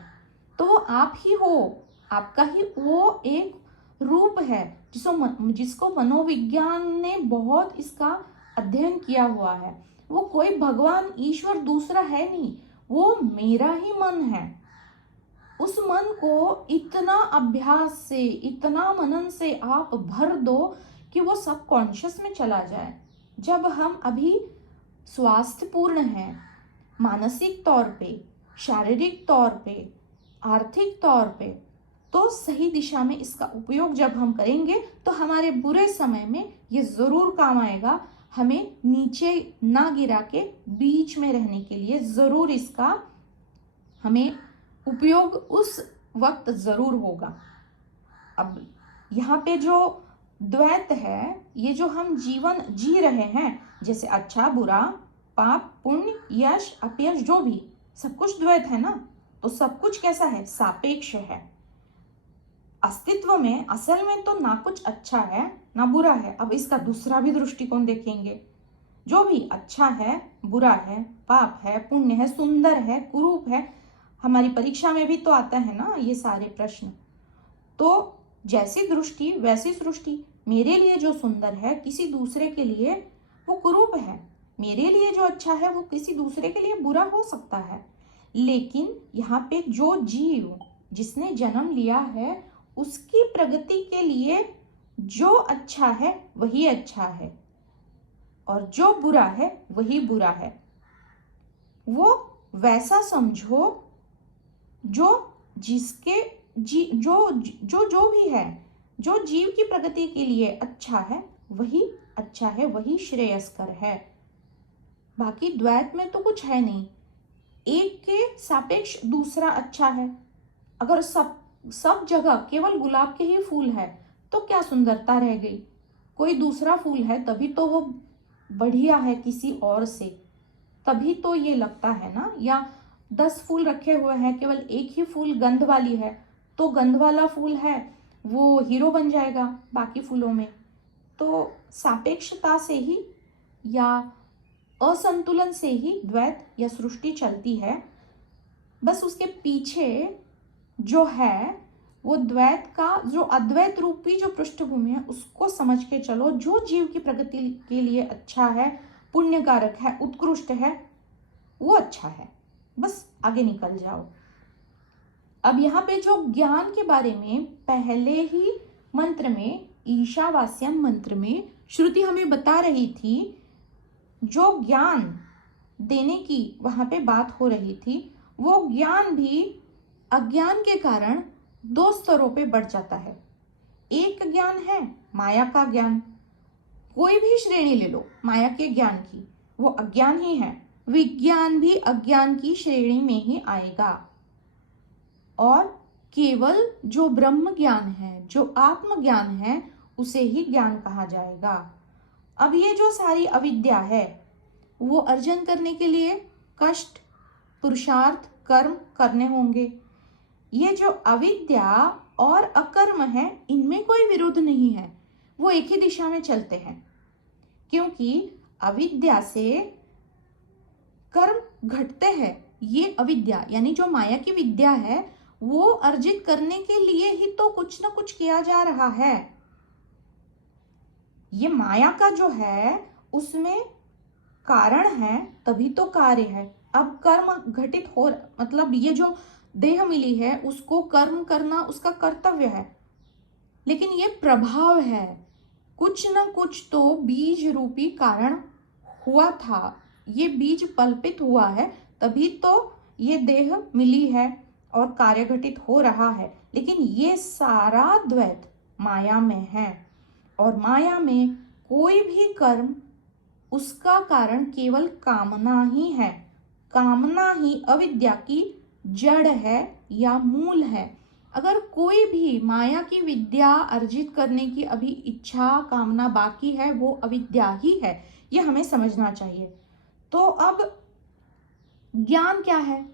तो वो आप ही हो, आपका ही वो एक रूप है जिसको मनोविज्ञान ने बहुत इसका अध्ययन किया हुआ है। वो कोई भगवान ईश्वर दूसरा है नहीं, वो मेरा ही मन है। उस मन को इतना अभ्यास से, इतना मनन से आप भर दो कि वो सब कॉन्शियस में चला जाए। जब हम अभी स्वास्थ्यपूर्ण हैं, मानसिक तौर पे, शारीरिक तौर पे, आर्थिक तौर पे, तो सही दिशा में इसका उपयोग जब हम करेंगे तो हमारे बुरे समय में ये जरूर काम आएगा। हमें नीचे ना गिरा के बीच में रहने के लिए जरूर इसका हमें उपयोग उस वक्त जरूर होगा। अब यहाँ पे जो द्वैत है, ये जो हम जीवन जी रहे हैं, जैसे अच्छा बुरा, पाप पुण्य, यश अपयश, जो भी सब कुछ द्वैत है ना, तो सब कुछ कैसा है? सापेक्ष है। अस्तित्व में असल में तो ना कुछ अच्छा है ना बुरा है। अब इसका दूसरा भी दृष्टिकोण देखेंगे, जो भी अच्छा है, बुरा है, पाप है, पुण्य है, सुंदर है, कुरूप है, हमारी परीक्षा में भी तो आता है ना ये सारे प्रश्न। तो जैसी दृष्टि वैसी सृष्टि। मेरे लिए जो सुंदर है किसी दूसरे के लिए वो कुरूप है, मेरे लिए जो अच्छा है वो किसी दूसरे के लिए बुरा हो सकता है। लेकिन यहाँ पे जो जीव जिसने जन्म लिया है, उसकी प्रगति के लिए जो अच्छा है वही अच्छा है, और जो बुरा है वही बुरा है। वो वैसा समझो जो जिसके जो भी है, जो जीव की प्रगति के लिए अच्छा है वही अच्छा है, वही श्रेयस्कर है। बाकी द्वैत में तो कुछ है नहीं, एक के सापेक्ष दूसरा अच्छा है। अगर सब जगह केवल गुलाब के ही फूल है तो क्या सुंदरता रह गई? कोई दूसरा फूल है तभी तो वो बढ़िया है किसी और से, तभी तो ये लगता है ना। या 10 फूल रखे हुए हैं, केवल एक ही फूल गंध वाली है, तो गंध वाला फूल है वो हीरो बन जाएगा बाकी फूलों में। तो सापेक्षता से ही या असंतुलन से ही द्वैत या सृष्टि चलती है। बस उसके पीछे जो है वो द्वैत का जो अद्वैत रूपी जो पृष्ठभूमि है उसको समझ के चलो। जो जीव की प्रगति के लिए अच्छा है, पुण्यकारक है, उत्कृष्ट है, वो अच्छा है, बस आगे निकल जाओ। अब यहाँ पे जो ज्ञान के बारे में पहले ही मंत्र में, ईशावास्यम मंत्र में श्रुति हमें बता रही थी, जो ज्ञान देने की वहां पे बात हो रही थी, वो ज्ञान भी अज्ञान के कारण 2 स्तरों पे बढ़ जाता है। एक ज्ञान है माया का ज्ञान, कोई भी श्रेणी ले लो माया के ज्ञान की, वो अज्ञान ही है। विज्ञान भी अज्ञान की श्रेणी में ही आएगा, और केवल जो ब्रह्म ज्ञान है, जो आत्मज्ञान है, उसे ही ज्ञान कहा जाएगा। अब ये जो सारी अविद्या है, वो अर्जन करने के लिए कष्ट, पुरुषार्थ, कर्म करने होंगे। ये जो अविद्या और अकर्म है, इनमें कोई विरोध नहीं है, वो एक ही दिशा में चलते हैं। क्योंकि अविद्या से कर्म घटते हैं। ये अविद्या यानी जो माया की विद्या है, वो अर्जित करने के लिए ही तो कुछ ना कुछ किया जा रहा है। ये माया का जो है उसमें कारण है, तभी तो कार्य है। अब कर्म घटित हो, मतलब ये जो देह मिली है उसको कर्म करना उसका कर्तव्य है, लेकिन ये प्रभाव है। कुछ ना कुछ तो बीज रूपी कारण हुआ था, ये बीज पल्पित हुआ है, तभी तो ये देह मिली है और कार्य घटित हो रहा है। लेकिन ये सारा द्वैत माया में है, और माया में कोई भी कर्म उसका कारण केवल कामना ही है। कामना ही अविद्या की जड़ है या मूल है। अगर कोई भी माया की विद्या अर्जित करने की अभी इच्छा कामना बाकी है, वो अविद्या ही है, ये हमें समझना चाहिए। तो अब ज्ञान क्या है?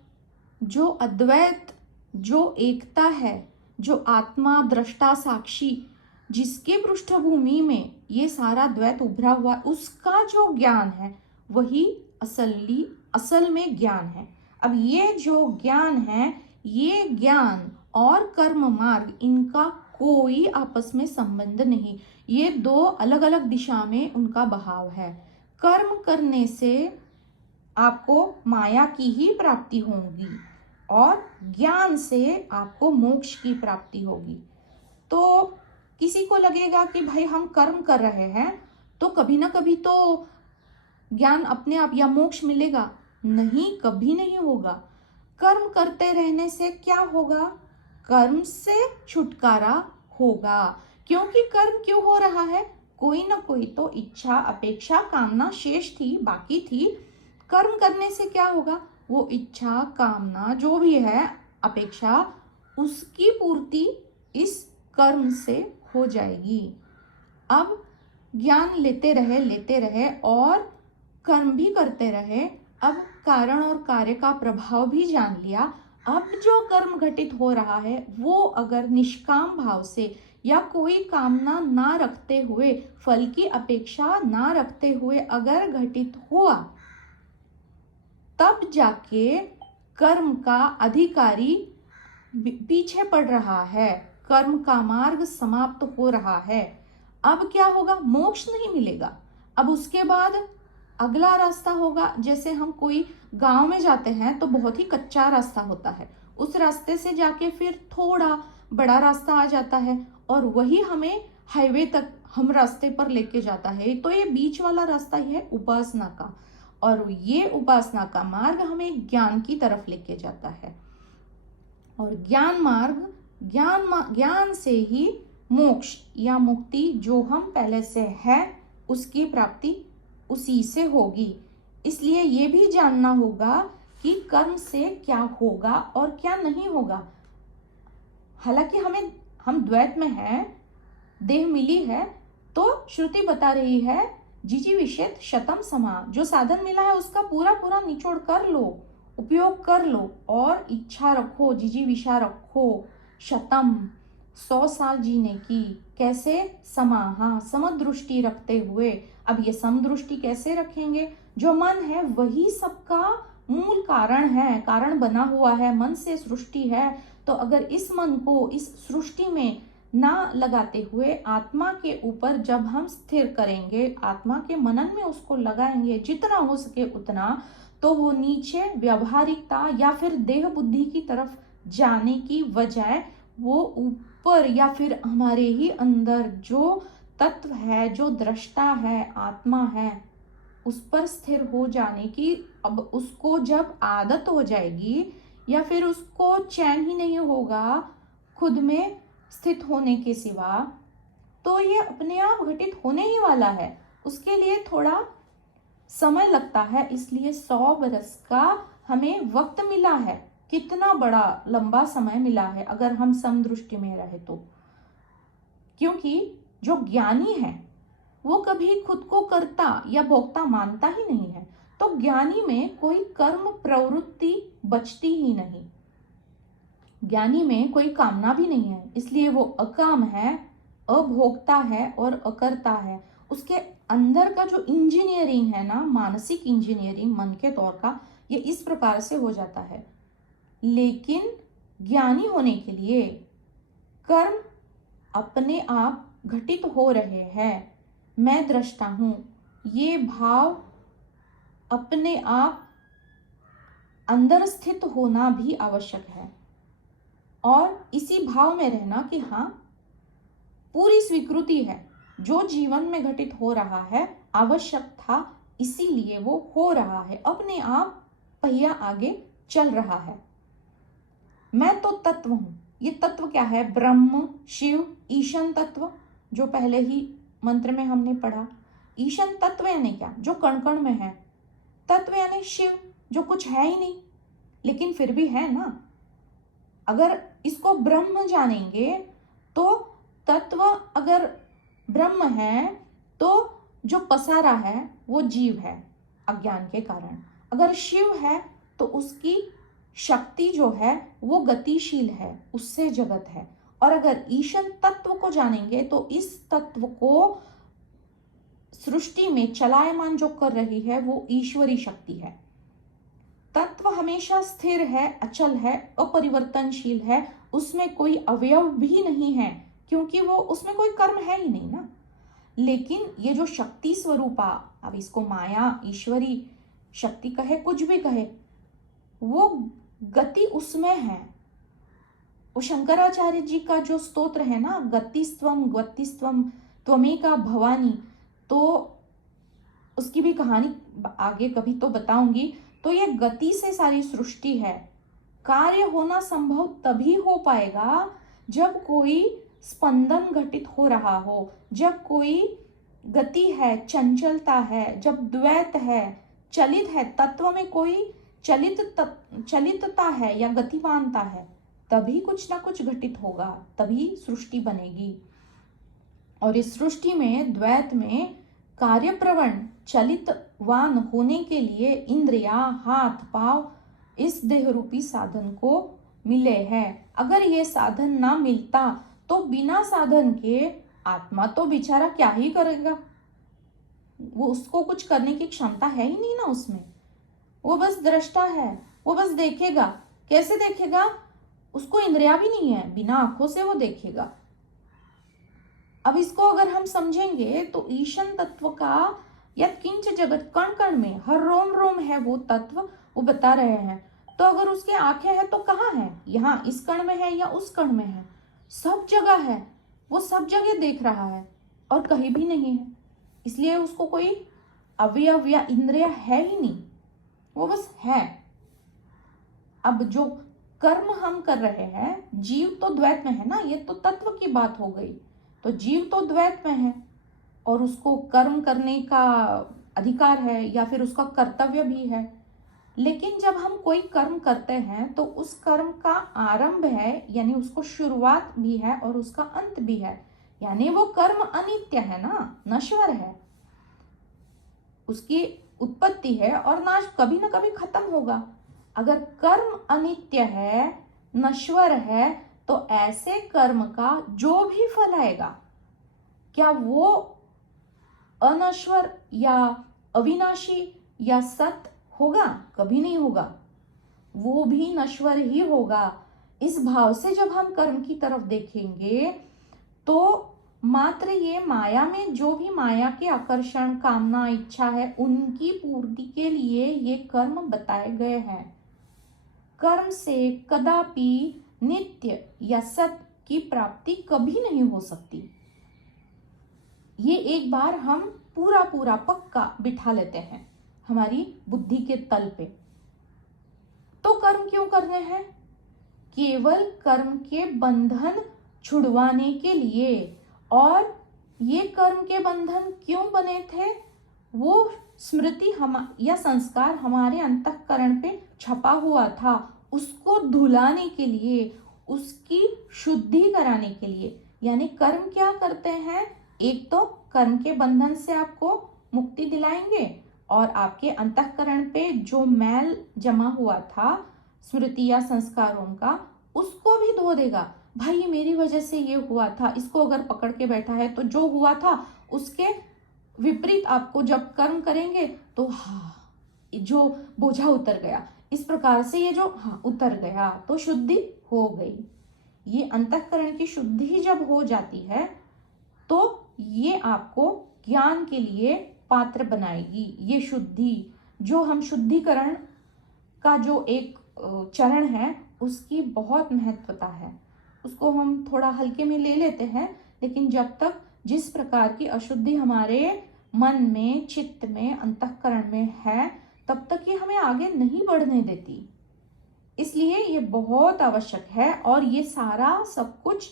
जो अद्वैत, जो एकता है, जो आत्मा दृष्टा साक्षी, जिसके पृष्ठभूमि में ये सारा द्वैत उभरा हुआ, उसका जो ज्ञान है वही असल में ज्ञान है। अब ये जो ज्ञान है, ये ज्ञान और कर्म मार्ग, इनका कोई आपस में संबंध नहीं। ये दो अलग अलग दिशा में उनका बहाव है। कर्म करने से आपको माया की ही प्राप्ति होगी और ज्ञान से आपको मोक्ष की प्राप्ति होगी। तो किसी को लगेगा कि भाई हम कर्म कर रहे हैं तो कभी ना कभी तो ज्ञान अपने आप या मोक्ष मिलेगा। नहीं, कभी नहीं होगा। कर्म करते रहने से क्या होगा? कर्म से छुटकारा होगा। क्योंकि कर्म क्यों हो रहा है? कोई ना कोई तो इच्छा अपेक्षा कामना शेष थी, बाकी थी। कर्म करने से क्या होगा? वो इच्छा कामना जो भी है अपेक्षा, उसकी पूर्ति इस कर्म से हो जाएगी। अब ज्ञान लेते रहे और कर्म भी करते रहे। अब कारण और कार्य का प्रभाव भी जान लिया। अब जो कर्म घटित हो रहा है वो अगर निष्काम भाव से या कोई कामना ना रखते हुए, फल की अपेक्षा ना रखते हुए अगर घटित हुआ, तब जाके कर्म का अधिकारी पीछे पड़ रहा है, कर्म का मार्ग समाप्त हो रहा है। अब क्या होगा? मोक्ष नहीं मिलेगा। अब उसके बाद अगला रास्ता होगा। जैसे हम कोई गांव में जाते हैं तो बहुत ही कच्चा रास्ता होता है, उस रास्ते से जाके फिर थोड़ा बड़ा रास्ता आ जाता है और वही हमें हाईवे तक हम रास्ते पर लेके जाता है। तो ये बीच वाला रास्ता ही है उपासना का, और ये उपासना का मार्ग हमें ज्ञान की तरफ लेके जाता है। और ज्ञान मार्ग, ज्ञान से ही मोक्ष या मुक्ति जो हम पहले से है उसकी प्राप्ति उसी से होगी। इसलिए ये भी जानना होगा कि कर्म से क्या होगा और क्या नहीं होगा। हालांकि हम द्वैत में हैं, देह मिली है, तो श्रुति बता रही है जिजीविषेत शतम समा, जो साधन मिला है उसका पूरा पूरा निचोड़ कर लो, उपयोग कर लो और इच्छा रखो, जिजीविषा रखो शतम, 100 साल जीने की। कैसे? समा, हाँ, समदृष्टि रखते हुए। अब ये समदृष्टि कैसे रखेंगे? जो मन है वही सबका मूल कारण है, कारण बना हुआ है, मन से सृष्टि है। तो अगर इस मन को इस सृष्टि में ना लगाते हुए आत्मा के ऊपर जब हम स्थिर करेंगे, आत्मा के मनन में उसको लगाएंगे जितना हो सके उतना, तो वो नीचे व्यवहारिकता या फिर देह बुद्धि की तरफ जाने की बजाय वो ऊपर या फिर हमारे ही अंदर जो तत्व है, जो दृष्टा है, आत्मा है, उस पर स्थिर हो जाने की। अब उसको जब आदत हो जाएगी या फिर उसको चैन ही नहीं होगा खुद में स्थित होने के सिवा, तो ये अपने आप घटित होने ही वाला है। उसके लिए थोड़ा समय लगता है, इसलिए 100 बरस का हमें वक्त मिला है। कितना बड़ा लंबा समय मिला है अगर हम समदृष्टि में रहे तो। क्योंकि जो ज्ञानी है वो कभी खुद को कर्ता या भोक्ता मानता ही नहीं है, तो ज्ञानी में कोई कर्म प्रवृत्ति बचती ही नहीं। ज्ञानी में कोई कामना भी नहीं है, इसलिए वो अकाम है, अभोक्ता है और अकर्ता है। उसके अंदर का जो इंजीनियरिंग है ना, मानसिक इंजीनियरिंग मन के तौर का, ये इस प्रकार से हो जाता है। लेकिन ज्ञानी होने के लिए कर्म अपने आप घटित हो रहे हैं, मैं दृष्टा हूं, ये भाव अपने आप अंदर स्थित होना भी आवश्यक है। और इसी भाव में रहना कि हाँ, पूरी स्वीकृति है, जो जीवन में घटित हो रहा है आवश्यक था, इसीलिए वो हो रहा है, अपने आप पहिया आगे चल रहा है। मैं तो तत्व हूं। ये तत्व क्या है? ब्रह्म, शिव, ईशन तत्व, जो पहले ही मंत्र में हमने पढ़ा। ईशन तत्व यानी क्या? जो कण कण में है। तत्व यानी शिव, जो कुछ है ही नहीं लेकिन फिर भी है ना। अगर इसको ब्रह्म जानेंगे तो तत्व अगर ब्रह्म है तो जो पसारा है वो जीव है अज्ञान के कारण। अगर शिव है तो उसकी शक्ति जो है वो गतिशील है, उससे जगत है। और अगर ईशन तत्व को जानेंगे तो इस तत्व को सृष्टि में चलायमान जो कर रही है वो ईश्वरी शक्ति है। तत्व हमेशा स्थिर है, अचल है, अपरिवर्तनशील है, उसमें कोई अवयव भी नहीं है, क्योंकि वो उसमें कोई कर्म है ही नहीं ना। लेकिन ये जो शक्ति स्वरूपा, अब इसको माया, ईश्वरी शक्ति कहे, कुछ भी कहे, वो गति उसमें है। वो शंकराचार्य जी का जो स्तोत्र है ना, गतिस्त्वम गतिस्त्वम त्वमेका भवानी, तो उसकी भी कहानी आगे कभी तो बताऊंगी। तो ये गति से सारी सृष्टि है। कार्य होना संभव तभी हो पाएगा जब कोई स्पंदन घटित हो रहा हो, जब कोई गति है, चंचलता है, जब द्वैत है, चलित है, तत्व में कोई चलितता है या गतिमानता है, तभी कुछ ना कुछ घटित होगा, तभी सृष्टि बनेगी। और इस सृष्टि में, द्वैत में कार्यप्रवण चलितवान होने के लिए इंद्रिया, हाथ पांव इस देह रूपी साधन को मिले हैं। अगर ये साधन ना मिलता तो बिना साधन के आत्मा तो बेचारा क्या ही करेगा। वो, उसको कुछ करने की क्षमता है ही नहीं ना उसमें। वो बस दृष्टा है, वो बस देखेगा। कैसे देखेगा? उसको इंद्रिया भी नहीं है, बिना आंखों से वो देखेगा। अब इसको अगर हम समझेंगे तो ईशन तत्व का यत्किंच जगत, कण कण में, हर रोम रोम है वो तत्व, वो बता रहे हैं। तो अगर उसके आंखें हैं तो कहाँ है? यहाँ इस कण में है या उस कण में है? सब जगह है, वो सब जगह देख रहा है और कहीं भी नहीं है। इसलिए उसको कोई अवयव या इंद्रिय है ही नहीं, वो बस है। अब जो कर्म हम कर रहे हैं, जीव तो द्वैत में है ना, ये तो तत्व की बात हो गई। तो जीव तो द्वैत में है और उसको कर्म करने का अधिकार है या फिर उसका कर्तव्य भी है। लेकिन जब हम कोई कर्म करते हैं तो उस कर्म का आरंभ है, यानी उसको शुरुआत भी है और उसका अंत भी है। यानी वो कर्म अनित्य है ना, नश्वर है, उसकी उत्पत्ति है और नाश कभी ना कभी खत्म होगा। अगर कर्म अनित्य है, नश्वर है, तो ऐसे कर्म का जो भी फल आएगा, क्या वो अनश्वर या अविनाशी या सत होगा? कभी नहीं होगा, वो भी नश्वर ही होगा। इस भाव से जब हम कर्म की तरफ देखेंगे तो मात्र ये माया में जो भी माया के आकर्षण, कामना, इच्छा है, उनकी पूर्ति के लिए ये कर्म बताए गए हैं। कर्म से कदापि नित्य या सत की प्राप्ति कभी नहीं हो सकती। ये एक बार हम पूरा पूरा पक्का बिठा लेते हैं हमारी बुद्धि के तल पे। तो कर्म क्यों करने हैं? केवल कर्म के बंधन छुड़वाने के लिए। और ये कर्म के बंधन क्यों बने थे? वो स्मृति या संस्कार हमारे अंतःकरण पे छपा हुआ था, उसको धुलाने के लिए, उसकी शुद्धि कराने के लिए। यानी कर्म क्या करते हैं? एक तो कर्म के बंधन से आपको मुक्ति दिलाएंगे और आपके अंतःकरण पे जो मैल जमा हुआ था स्मृति या संस्कारों का, उसको भी धो देगा। भाई मेरी वजह से ये हुआ था, इसको अगर पकड़ के बैठा है तो जो हुआ था उसके विपरीत आपको जब कर्म करेंगे तो हाँ, जो बोझा उतर गया, इस प्रकार से ये जो उतर गया तो शुद्धि हो गई। ये अंतःकरण की शुद्धि जब हो जाती है तो ये आपको ज्ञान के लिए पात्र बनाएगी। ये शुद्धि जो हम शुद्धिकरण का जो एक चरण है उसकी बहुत महत्वता है, उसको हम थोड़ा हल्के में ले लेते हैं, लेकिन जब तक जिस प्रकार की अशुद्धि हमारे मन में, चित्त में, अंतःकरण में है तब तक ये हमें आगे नहीं बढ़ने देती। इसलिए ये बहुत आवश्यक है और ये सारा सब कुछ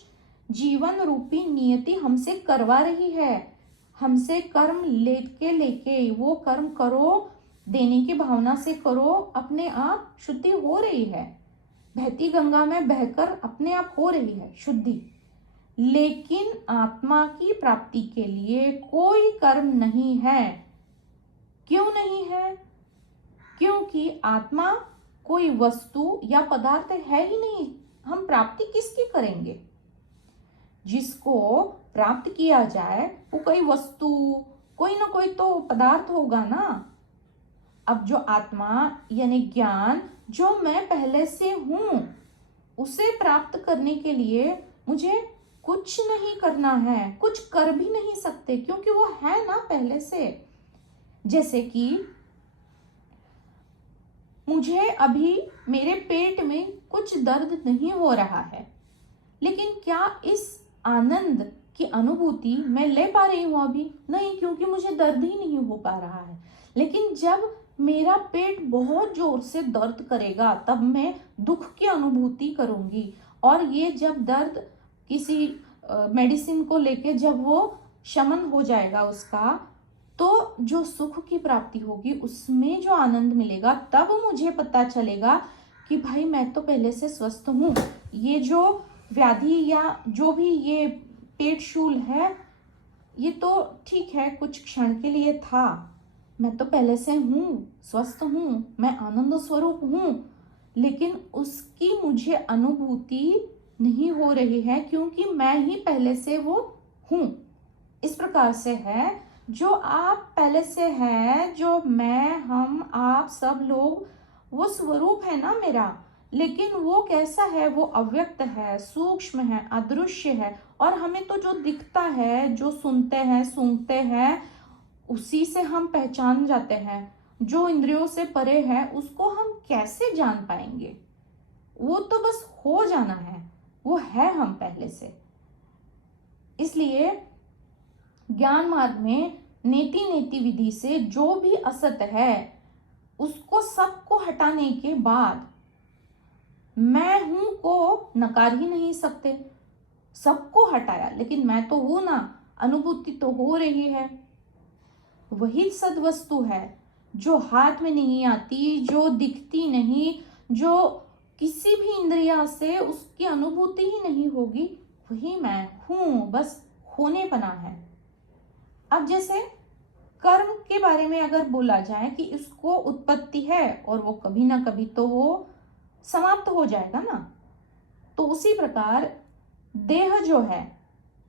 जीवन रूपी नियति हमसे करवा रही है। हमसे कर्म लेके वो कर्म करो, देने की भावना से करो, अपने आप शुद्धि हो रही है। बहती गंगा में बहकर अपने आप हो रही है शुद्धि। लेकिन आत्मा की प्राप्ति के लिए कोई कर्म नहीं है। क्यों नहीं है? क्योंकि आत्मा कोई वस्तु या पदार्थ है ही नहीं। हम प्राप्ति किसकी करेंगे? जिसको प्राप्त किया जाए वो कोई वस्तु, कोई ना कोई तो पदार्थ होगा ना। अब जो आत्मा यानी ज्ञान जो मैं पहले से हूं, उसे प्राप्त करने के लिए मुझे कुछ नहीं करना है, कुछ कर भी नहीं सकते क्योंकि वो है ना पहले से। जैसे कि मुझे अभी मेरे पेट में कुछ दर्द नहीं हो रहा है, लेकिन क्या इस आनंद की अनुभूति मैं ले पा रही हूं अभी? नहीं, क्योंकि मुझे दर्द ही नहीं हो पा रहा है। लेकिन जब मेरा पेट बहुत जोर से दर्द करेगा तब मैं दुख की अनुभूति करूंगी, और ये जब दर्द किसी मेडिसिन को लेके जब वो शमन हो जाएगा उसका, तो जो सुख की प्राप्ति होगी, उसमें जो आनंद मिलेगा, तब मुझे पता चलेगा कि भाई मैं तो पहले से स्वस्थ हूँ। ये जो व्याधि या जो भी ये पेट शूल है, ये तो ठीक है, कुछ क्षण के लिए था। मैं तो पहले से हूँ, स्वस्थ हूँ, मैं आनंद स्वरूप हूँ, लेकिन उसकी मुझे अनुभूति नहीं हो रही है क्योंकि मैं ही पहले से वो हूँ। इस प्रकार से है, जो आप पहले से है, जो मैं, हम, आप सब लोग, वो स्वरूप है ना मेरा। लेकिन वो कैसा है? वो अव्यक्त है, सूक्ष्म है, अदृश्य है, और हमें तो जो दिखता है, जो सुनते हैं, सूंघते हैं, उसी से हम पहचान जाते हैं। जो इंद्रियों से परे है उसको हम कैसे जान पाएंगे? वो तो बस हो जाना है, वो है हम पहले से। इसलिए ज्ञान मार्ग में नेति नेति विधि से जो भी असत है उसको सबको हटाने के बाद मैं हूं को नकार ही नहीं सकते। सबको हटाया, लेकिन मैं तो हूं ना, अनुभूति तो हो रही है। वही सद्वस्तु है जो हाथ में नहीं आती, जो दिखती नहीं, जो किसी भी इंद्रिया से उसकी अनुभूति ही नहीं होगी, वही मैं हूं, बस होने बना है। अब जैसे कर्म के बारे में अगर बोला जाए कि इसको उत्पत्ति है और वो कभी ना कभी तो वो समाप्त हो जाएगा ना, तो उसी प्रकार देह जो है,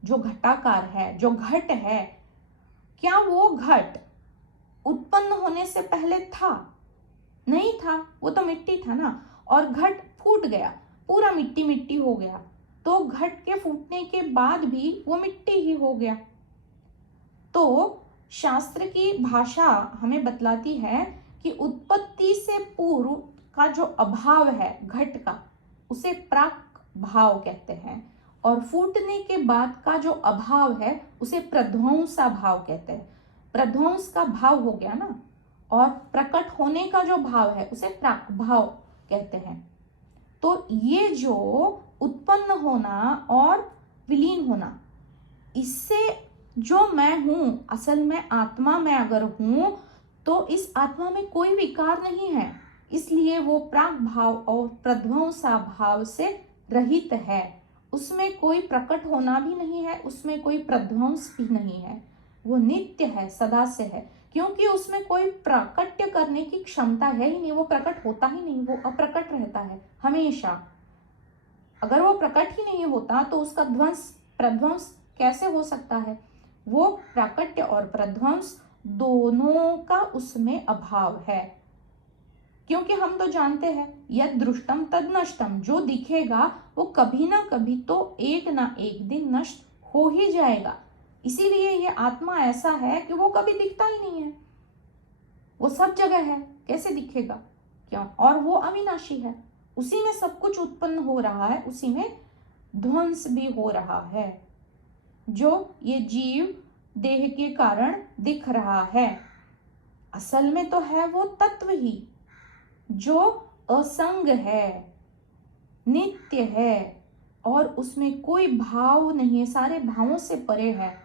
जो घटाकार है, जो घट है, क्या वो घट उत्पन्न होने से पहले था? नहीं था, वो तो मिट्टी था ना। और घट फूट गया, पूरा मिट्टी मिट्टी हो गया, तो घट के फूटने के बाद भी वो मिट्टी ही हो गया। तो शास्त्र की भाषा हमें बतलाती है कि उत्पत्ति से पूर्व का जो अभाव है घट का, उसे प्राक भाव कहते हैं, और फूटने के बाद का जो अभाव है उसे प्रध्वंसा भाव कहते हैं। प्रध्वंस का भाव हो गया ना, और प्रकट होने का जो भाव है उसे प्राक भाव कहते हैं। तो ये जो उत्पन्न होना और विलीन होना, इससे जो मैं हूं, असल में आत्मा में अगर हूं तो इस आत्मा में कोई विकार नहीं है, इसलिए वो प्राक भाव और प्रध्वंसा भाव से रहित है। उसमें कोई प्रकट होना भी नहीं है, उसमें कोई प्रध्वंस भी नहीं है, वो नित्य है, सदा से है, क्योंकि उसमें कोई प्राकट्य करने की क्षमता है ही नहीं। वो प्रकट होता ही नहीं, वो अप्रकट रहता है हमेशा। अगर वो प्रकट ही नहीं होता तो उसका ध्वंस, प्रध्वंस कैसे हो सकता है? वो प्राकट्य और प्रध्वंस दोनों का उसमें अभाव है। क्योंकि हम तो जानते हैं यद दृष्टम तद नष्टम, जो दिखेगा वो कभी ना कभी तो एक ना एक दिन नष्ट हो ही जाएगा। इसीलिए ये आत्मा ऐसा है कि वो कभी दिखता ही नहीं है, वो सब जगह है, कैसे दिखेगा? क्यों? और वो अविनाशी है, उसी में सब कुछ उत्पन्न हो रहा है, उसी में ध्वंस भी हो रहा है। जो ये जीव देह के कारण दिख रहा है, असल में तो है वो तत्व ही जो असंग है, नित्य है, और उसमें कोई भाव नहीं है, सारे भावों से परे है।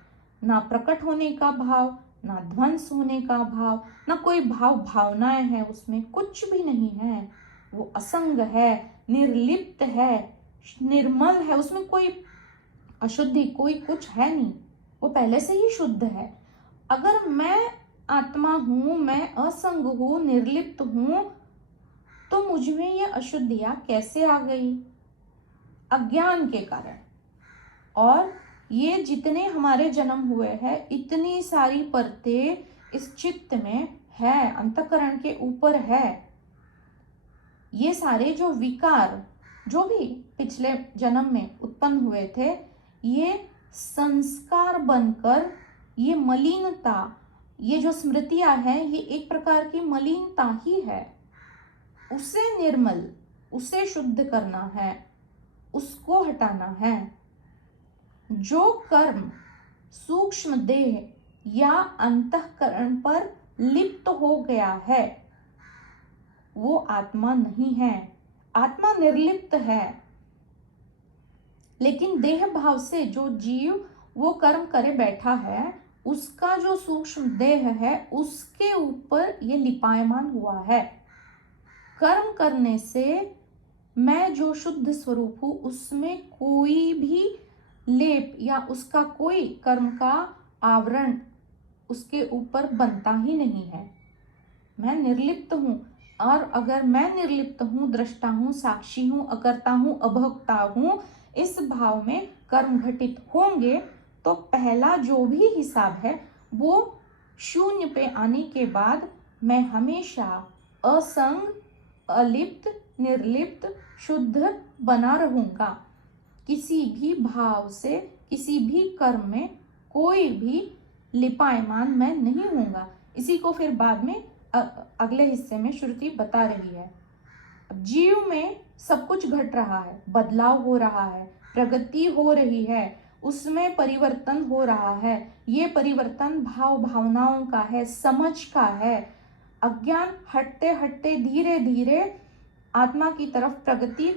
ना प्रकट होने का भाव, ना ध्वंस होने का भाव, ना कोई भावनाएं हैं, उसमें कुछ भी नहीं है। वो असंग है, निर्लिप्त है, निर्मल है, उसमें कोई अशुद्धि, कोई कुछ है नहीं, वो पहले से ही शुद्ध है। अगर मैं आत्मा हूं, मैं असंग हूं, निर्लिप्त हूं, तो मुझ में ये अशुद्धियां कैसे आ गई? अज्ञान के कारण। और ये जितने हमारे जन्म हुए हैं, इतनी सारी परतें इस चित्त में है, अंतःकरण के ऊपर है। ये सारे जो विकार जो भी पिछले जन्म में उत्पन्न हुए थे, ये संस्कार बनकर, ये मलिनता, ये जो स्मृतियां हैं, ये एक प्रकार की मलिनता ही है। उसे निर्मल, उसे शुद्ध करना है, उसको हटाना है। जो कर्म सूक्ष्म देह या अंतःकरण पर लिप्त हो गया है, वो आत्मा नहीं है। आत्मा निर्लिप्त है, लेकिन देह भाव से जो जीव वो कर्म करे बैठा है, उसका जो सूक्ष्म देह है, उसके ऊपर ये लिपायमान हुआ है। कर्म करने से मैं जो शुद्ध स्वरूप हूं, उसमें कोई भी लेप या उसका कोई कर्म का आवरण उसके ऊपर बनता ही नहीं है। मैं निर्लिप्त हूं, और अगर मैं निर्लिप्त हूं, दृष्टा हूं, साक्षी हूं, अकर्ता हूं, अभोक्ता हूं, इस भाव में कर्म घटित होंगे, तो पहला जो भी हिसाब है वो शून्य पे आने के बाद मैं हमेशा असंग, अलिप्त, निर्लिप्त, शुद्ध बना रहूंगा। किसी भी भाव से, किसी भी कर्म में कोई भी लिपायमान मैं नहीं होऊंगा। इसी को फिर बाद में अगले हिस्से में श्रुति बता रही है। अब जीव में सब कुछ घट रहा है, बदलाव हो रहा है, प्रगति हो रही है, उसमें परिवर्तन हो रहा है। ये परिवर्तन भाव भावनाओं का है, समझ का है। अज्ञान हटते हटते धीरे धीरे आत्मा की तरफ प्रगति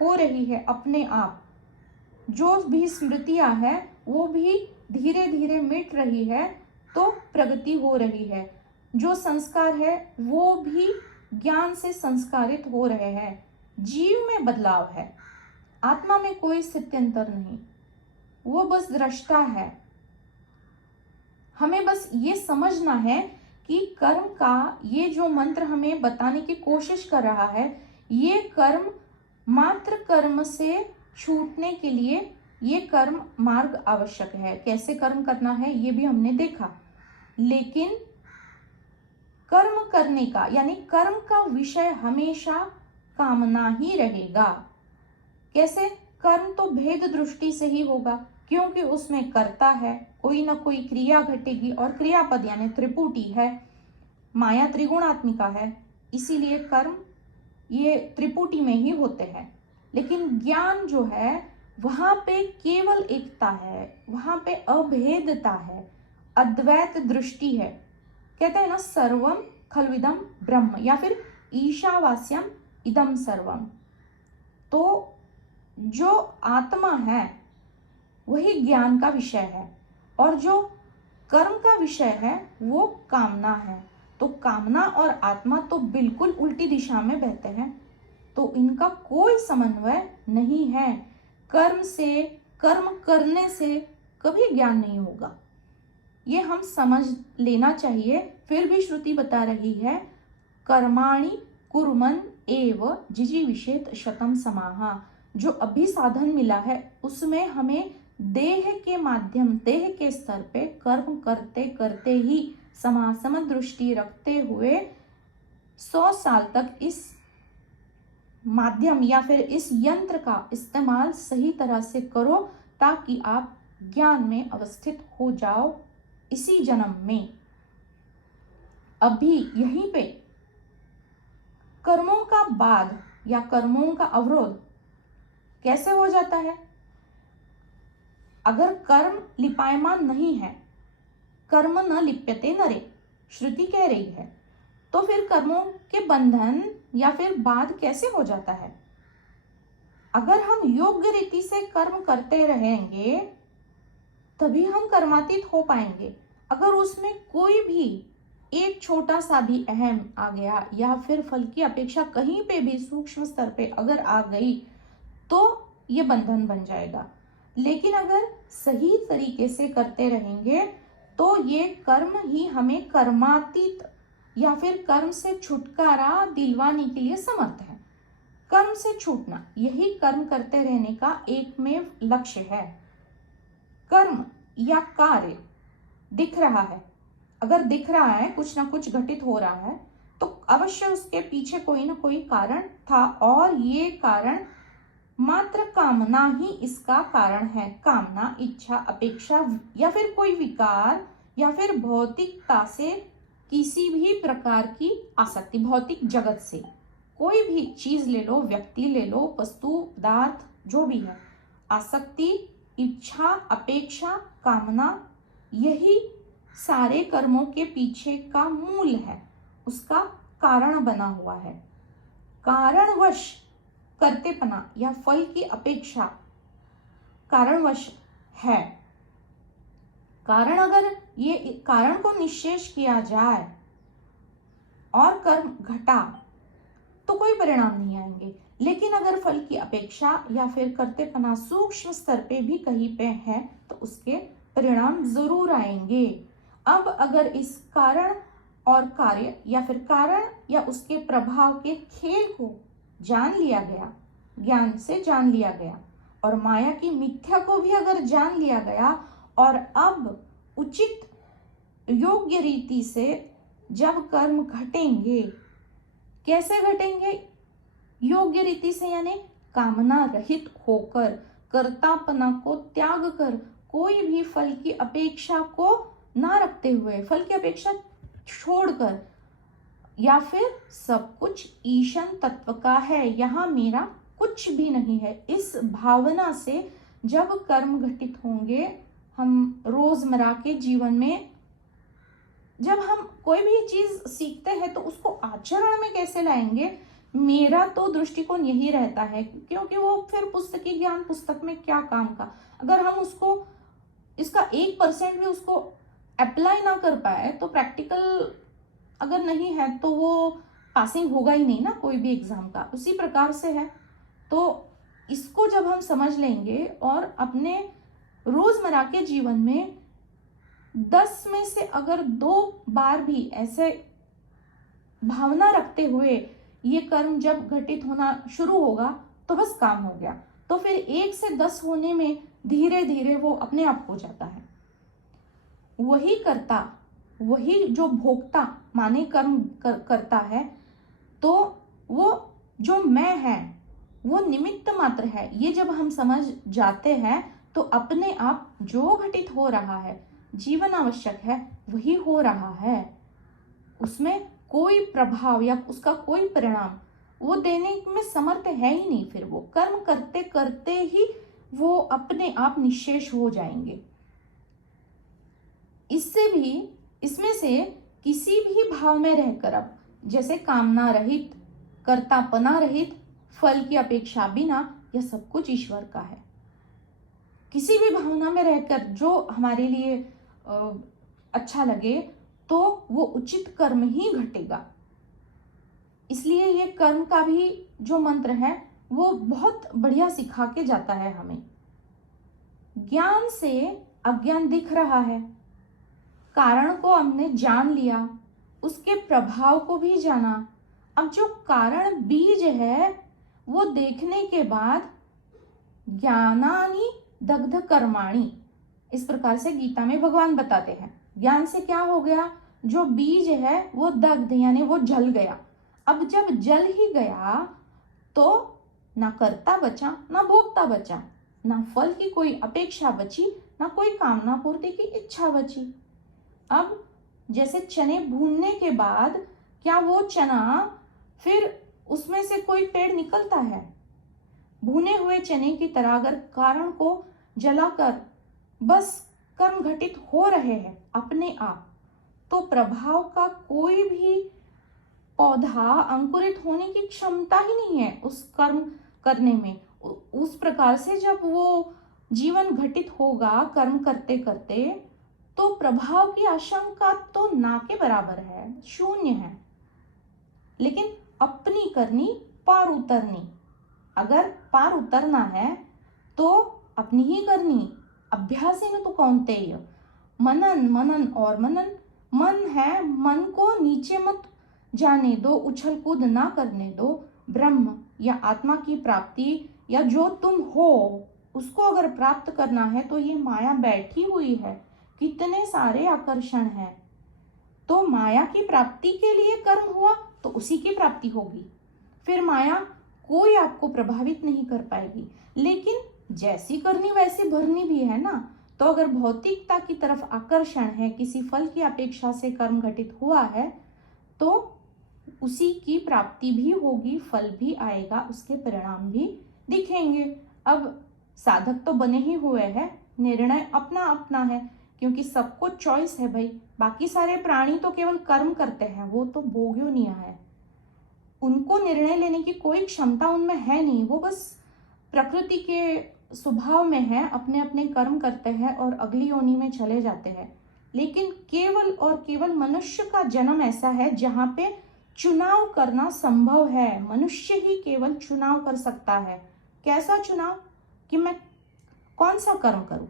हो रही है अपने आप। जो भी स्मृतियां हैं वो भी धीरे धीरे मिट रही है, तो प्रगति हो रही है। जो संस्कार है वो भी ज्ञान से संस्कारित हो रहे हैं। जीव में बदलाव है, आत्मा में कोई स्थित्यंतर नहीं, वो बस दृष्टा है। हमें बस ये समझना है कि कर्म का ये जो मंत्र हमें बताने की कोशिश कर रहा है, ये कर्म मात्र कर्म से छूटने के लिए ये कर्म मार्ग आवश्यक है। कैसे कर्म करना है ये भी हमने देखा, लेकिन कर्म करने का यानी कर्म का विषय हमेशा कामना ही रहेगा। कैसे? कर्म तो भेद दृष्टि से ही होगा, क्योंकि उसमें कर्ता है, कोई ना कोई क्रिया घटेगी, और क्रियापद यानी त्रिपुटी है, माया त्रिगुणात्मिका है, इसीलिए कर्म ये त्रिपुटी में ही होते हैं। लेकिन ज्ञान जो है वहां पे केवल एकता है, वहां पे अभेदता है, अद्वैत दृष्टि है। कहते हैं ना, सर्वम खल्विदम ब्रह्म, या फिर ईशावास्यम इदम सर्वम। तो जो आत्मा है वही ज्ञान का विषय है, और जो कर्म का विषय है वो कामना है। तो कामना और आत्मा तो बिल्कुल उल्टी दिशा में बहते हैं, तो इनका कोई समन्वय नहीं है। कर्म से, कर्म करने से कभी ज्ञान नहीं होगा, ये हम समझ लेना चाहिए। फिर भी श्रुति बता रही है, कर्माणि कुर्मन एव जिजीविषेत शतम समाहा। जो अभी साधन मिला है उसमें हमें देह के माध्यम, देह के स्तर पे कर्म करते करते ही समासम दृष्टि रखते हुए 100 साल तक इस माध्यम या फिर इस यंत्र का इस्तेमाल सही तरह से करो ताकि आप ज्ञान में अवस्थित हो जाओ इसी जन्म में। अभी यहीं पे कर्मों का बाध या कर्मों का अवरोध कैसे हो जाता है? अगर कर्म लिपायमान नहीं है, कर्म न लिप्यते नरे, श्रुति कह रही है, तो फिर कर्मों के बंधन या फिर बाध कैसे हो जाता है? अगर हम योग्य रीति से कर्म करते रहेंगे तभी हम कर्मातीत हो पाएंगे। अगर उसमें कोई भी एक छोटा सा भी अहम आ गया या फिर फल की अपेक्षा कहीं पे भी सूक्ष्म स्तर पे अगर आ गई तो ये बंधन बन जाएगा। लेकिन अगर सही तरीके से करते रहेंगे तो ये कर्म ही हमें कर्मातीत या फिर कर्म से छुटकारा दिलवाने के लिए समर्थ है। कर्म से छूटना, यही कर्म करते रहने का एकमेव लक्ष्य है। कर्म या कार्य दिख रहा है, अगर दिख रहा है कुछ ना कुछ घटित हो रहा है तो अवश्य उसके पीछे कोई ना कोई कारण था, और ये कारण मात्र कामना ही इसका कारण है। कामना, इच्छा, अपेक्षा या फिर कोई विकार या फिर भौतिकता से किसी भी प्रकार की आसक्ति, भौतिक जगत से कोई भी चीज ले लो, व्यक्ति ले लो, वस्तु, पदार्थ, जो भी है, आसक्ति, इच्छा, अपेक्षा, कामना, यही सारे कर्मों के पीछे का मूल है, उसका कारण बना हुआ है। कारणवश कर्तेपना या फल की अपेक्षा कारणवश है। कारण, अगर ये कारण को निश्चेष किया जाए और कर्म घटा तो कोई परिणाम नहीं आएंगे। लेकिन अगर फल की अपेक्षा या फिर कर्तेपना सूक्ष्म स्तर पे भी कहीं पे है तो उसके परिणाम जरूर आएंगे। अब अगर इस कारण और कार्य या फिर कारण या उसके प्रभाव के खेल को जान लिया गया, ज्ञान से जान लिया गया, और माया की मिथ्या को भी अगर जान लिया गया, और अब उचित योग्य रीति से जब कर्म घटेंगे, कैसे घटेंगे? योग्य रीति से, यानी कामना रहित होकर, कर्तापना को त्याग कर, कोई भी फल की अपेक्षा को ना रखते हुए, फल की अपेक्षा छोड़कर, या फिर सब कुछ ईशन तत्व का है, यहाँ मेरा कुछ भी नहीं है, इस भावना से जब कर्म घटित होंगे, हम रोजमर्रा के जीवन में जब हम कोई भी चीज सीखते हैं तो उसको आचरण में कैसे लाएंगे, मेरा तो दृष्टिकोण यही रहता है, क्योंकि वो फिर पुस्तकीय ज्ञान पुस्तक में क्या काम का, अगर हम उसको इसका 1% भी उसको अप्लाई ना कर पाए तो प्रैक्टिकल अगर नहीं है तो वो पासिंग होगा ही नहीं ना कोई भी एग्जाम का। उसी प्रकार से है, तो इसको जब हम समझ लेंगे और अपने रोजमर्रा के जीवन में 10 में से अगर 2 बार भी ऐसे भावना रखते हुए ये कर्म जब घटित होना शुरू होगा तो बस काम हो गया। तो फिर 1 से 10 होने में धीरे धीरे वो अपने आप हो जाता है। वही कर्ता, वही जो भोक्ता माने कर्म करता है, तो वो जो मैं है वो निमित्त मात्र है। ये जब हम समझ जाते हैं तो अपने आप जो घटित हो रहा है, जीवन आवश्यक है, वही हो रहा है, उसमें कोई प्रभाव या उसका कोई परिणाम वो देने में समर्थ है ही नहीं। फिर वो कर्म करते करते ही वो अपने आप निश्शेष हो जाएंगे। इसमें से किसी भी भाव में रहकर, अब जैसे कामना रहित, कर्तापना रहित, फल की अपेक्षा बिना, यह सब कुछ ईश्वर का है। किसी भी भावना में रहकर जो हमारे लिए अच्छा लगे तो वो उचित कर्म ही घटेगा। इसलिए ये कर्म का भी जो मंत्र है वो बहुत बढ़िया सिखा के जाता है हमें। ज्ञान से अज्ञान दिख रहा है, कारण को हमने जान लिया, उसके प्रभाव को भी जाना। अब जो कारण बीज है वो देखने के बाद ज्ञानानि दग्ध कर्माणि, इस प्रकार से गीता में भगवान बताते हैं। ज्ञान से क्या हो गया, जो बीज है वो दग्ध यानी वो जल गया। अब जब जल ही गया तो ना कर्ता बचा ना भोक्ता बचा, ना फल की कोई अपेक्षा बची, ना कोई कामना पूर्ति की इच्छा बची। अब जैसे चने भूनने के बाद क्या वो चना फिर उसमें से कोई पेड़ निकलता है? भुने हुए चने की तरह अगर कारण को जलाकर बस कर्म घटित हो रहे हैं अपने आप, तो प्रभाव का कोई भी पौधा अंकुरित होने की क्षमता ही नहीं है उस कर्म करने में। उस प्रकार से जब वो जीवन घटित होगा कर्म करते करते, तो प्रभाव की आशंका तो ना के बराबर है, शून्य है। लेकिन अपनी करनी पार उतरनी, अगर पार उतरना है तो अपनी ही करनी। अभ्यासेन तु कौन्तेय, मनन मनन और मनन। मन है, मन को नीचे मत जाने दो, उछल कूद ना करने दो। ब्रह्म या आत्मा की प्राप्ति या जो तुम हो उसको अगर प्राप्त करना है तो ये माया बैठी हुई है, कितने सारे आकर्षण हैं। तो माया की प्राप्ति के लिए कर्म हुआ तो उसी की प्राप्ति होगी, फिर माया कोई आपको प्रभावित नहीं कर पाएगी। लेकिन जैसी करनी वैसी भरनी भी है ना। तो अगर भौतिकता की तरफ आकर्षण है, किसी फल की अपेक्षा से कर्म घटित हुआ है, तो उसी की प्राप्ति भी होगी, फल भी आएगा, उसके परिणाम भी दिखेंगे। अब साधक तो बने ही हुए हैं, निर्णय अपना अपना है, क्योंकि सबको चॉइस है भाई। बाकी सारे प्राणी तो केवल कर्म करते हैं, वो तो भोग्योनिया है, उनको निर्णय लेने की कोई क्षमता उनमें है नहीं। वो बस प्रकृति के स्वभाव में है, अपने अपने कर्म करते हैं और अगली योनि में चले जाते हैं। लेकिन केवल और केवल मनुष्य का जन्म ऐसा है जहाँ पे चुनाव करना संभव है। मनुष्य ही केवल चुनाव कर सकता है। कैसा चुनाव? कि मैं कौन सा कर्म करूं,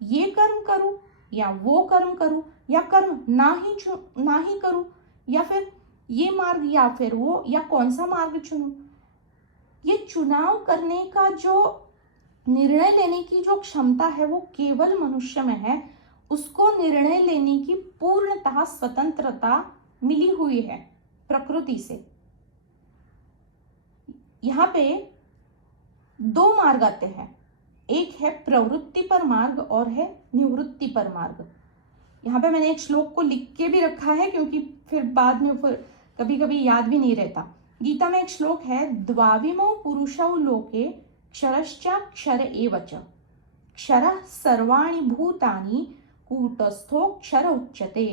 ये कर्म करूं या वो कर्म करूं, या कर्म ना ही करूं, या फिर ये मार्ग या फिर वो, या कौन सा मार्ग चुनूं। ये चुनाव करने का जो निर्णय लेने की जो क्षमता है वो केवल मनुष्य में है। उसको निर्णय लेने की पूर्णतः स्वतंत्रता मिली हुई है प्रकृति से। यहाँ पे दो मार्ग आते हैं, एक है प्रवृत्ति पर मार्ग और है निवृत्ति पर मार्ग। यहाँ पे मैंने एक श्लोक को लिख के भी रखा है, क्योंकि फिर बाद में फिर कभी कभी याद भी नहीं रहता। गीता में एक श्लोक है, द्वाविमो पुरुषौ लोके क्षरश्चाक्षर एव च, क्षरः सर्वाणि भूतानि कूटस्थो क्षर उच्यते।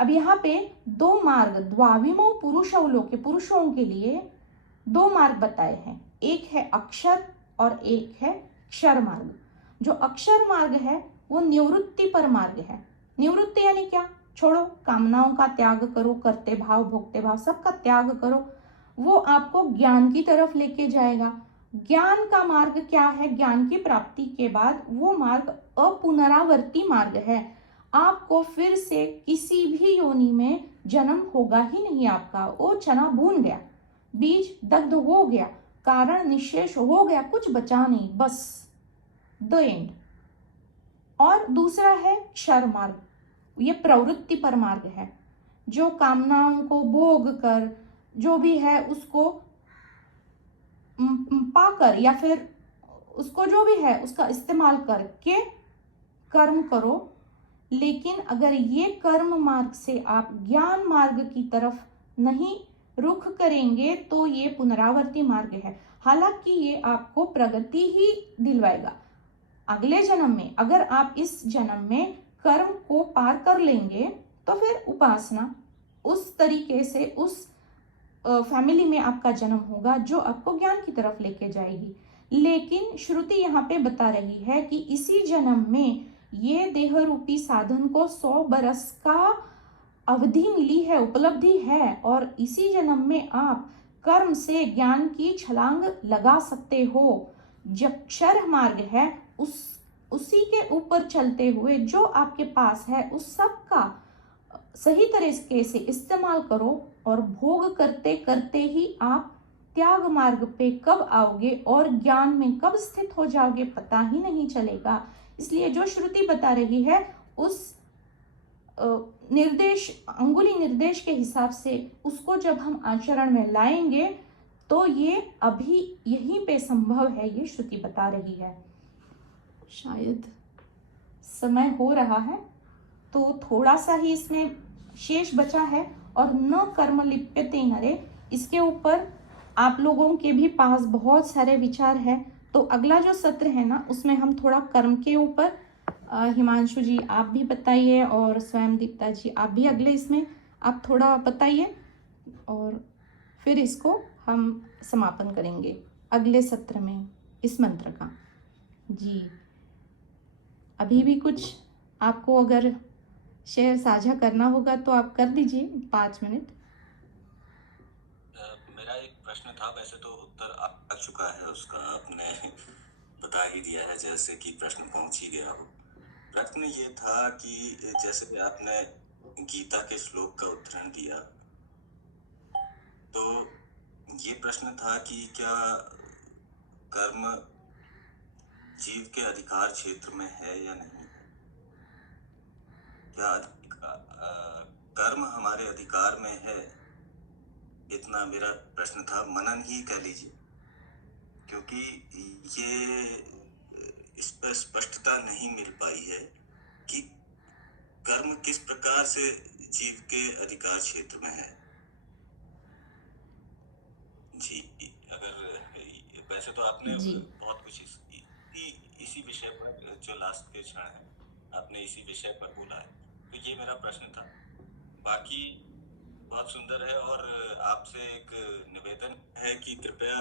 अब यहाँ पे दो मार्ग, द्वाविमो पुरुषौ लोके, पुरुषों के लिए दो मार्ग बताए हैं, एक है अक्षर और एक है क्षर मार्ग। जो अक्षर मार्ग है वो निवृत्ति पर मार्ग है। निवृत्ति यानी क्या? छोड़ो, कामनाओं का त्याग करो, करते भाव भोगते भाव सबका त्याग करो, वो आपको ज्ञान की तरफ लेके जाएगा। ज्ञान का मार्ग क्या है? ज्ञान की प्राप्ति के बाद वो मार्ग अपुनरावर्ती मार्ग है। आपको फिर से किसी भी योनि में जन्म होगा ही नहीं आपका। वो चना भून गया, बीज दग्ध हो गया, कारण निशेष हो गया, कुछ बचा नहीं, बस द एंड। और दूसरा है क्षर मार्ग, ये प्रवृत्ति पर मार्ग है, जो कामनाओं को भोग कर जो भी है उसको पाकर या फिर उसको जो भी है उसका इस्तेमाल करके कर्म करो। लेकिन अगर ये कर्म मार्ग से आप ज्ञान मार्ग की तरफ नहीं रुख करेंगे तो ये पुनरावर्ती मार्ग है। हालांकि ये आपको प्रगति ही दिलवाएगा अगले जन्म में। अगर आप इस जन्म में कर्म को पार कर लेंगे तो फिर उपासना उस तरीके से उस फैमिली में आपका जन्म होगा जो आपको ज्ञान की तरफ लेके जाएगी। लेकिन श्रुति यहाँ पे बता रही है कि इसी जन्म में ये देह रूपी साधन को 100 बरस का अवधि मिली है, उपलब्धि है, और इसी जन्म में आप कर्म से ज्ञान की छलांग लगा सकते हो। जब क्षर मार्ग है उसी के ऊपर चलते हुए जो आपके पास है उस सब का सही तरीके से इस्तेमाल करो, और भोग करते करते ही आप त्याग मार्ग पे कब आओगे और ज्ञान में कब स्थित हो जाओगे पता ही नहीं चलेगा। इसलिए जो श्रुति बता रही है उस निर्देश, अंगुली निर्देश के हिसाब से उसको जब हम आचरण में लाएंगे तो ये अभी यहीं पे संभव है, ये श्रुति बता रही है। शायद समय हो रहा है तो थोड़ा सा ही इसमें शेष बचा है। और न कर्म लिप्यते नरे, इसके ऊपर आप लोगों के भी पास बहुत सारे विचार हैं। तो अगला जो सत्र है ना, उसमें हम थोड़ा कर्म के ऊपर, हिमांशु जी आप भी बताइए और स्वयं दीप्ता जी आप भी अगले इसमें आप थोड़ा बताइए, और फिर इसको हम समापन करेंगे अगले सत्र में इस मंत्र का। जी, अभी भी कुछ आपको अगर शेयर साझा करना होगा तो आप कर दीजिए 5 मिनट। मेरा एक प्रश्न था, वैसे तो उत्तर आ चुका है उसका, आपने बता ही दिया है, जैसे कि प्रश्न पहुंच ही गया हो। प्रश्न ये था कि जैसे कि आपने गीता के श्लोक का उदाहरण दिया, तो ये प्रश्न था कि क्या कर्म जीव के अधिकार क्षेत्र में है या नहीं है? क्या कर्म हमारे अधिकार में है? इतना मेरा प्रश्न था, मनन ही कह लीजिए, क्योंकि ये इस पर स्पष्टता नहीं मिल पाई है कि कर्म किस प्रकार से जीव के अधिकार क्षेत्र में है। जी, अगर वैसे तो आपने जी बहुत कुछ इसी विषय पर, जो लास्ट के क्षण है आपने इसी विषय पर बोला है, तो ये मेरा प्रश्न था। बाकी बहुत सुंदर है, और आपसे एक निवेदन है कि कृपया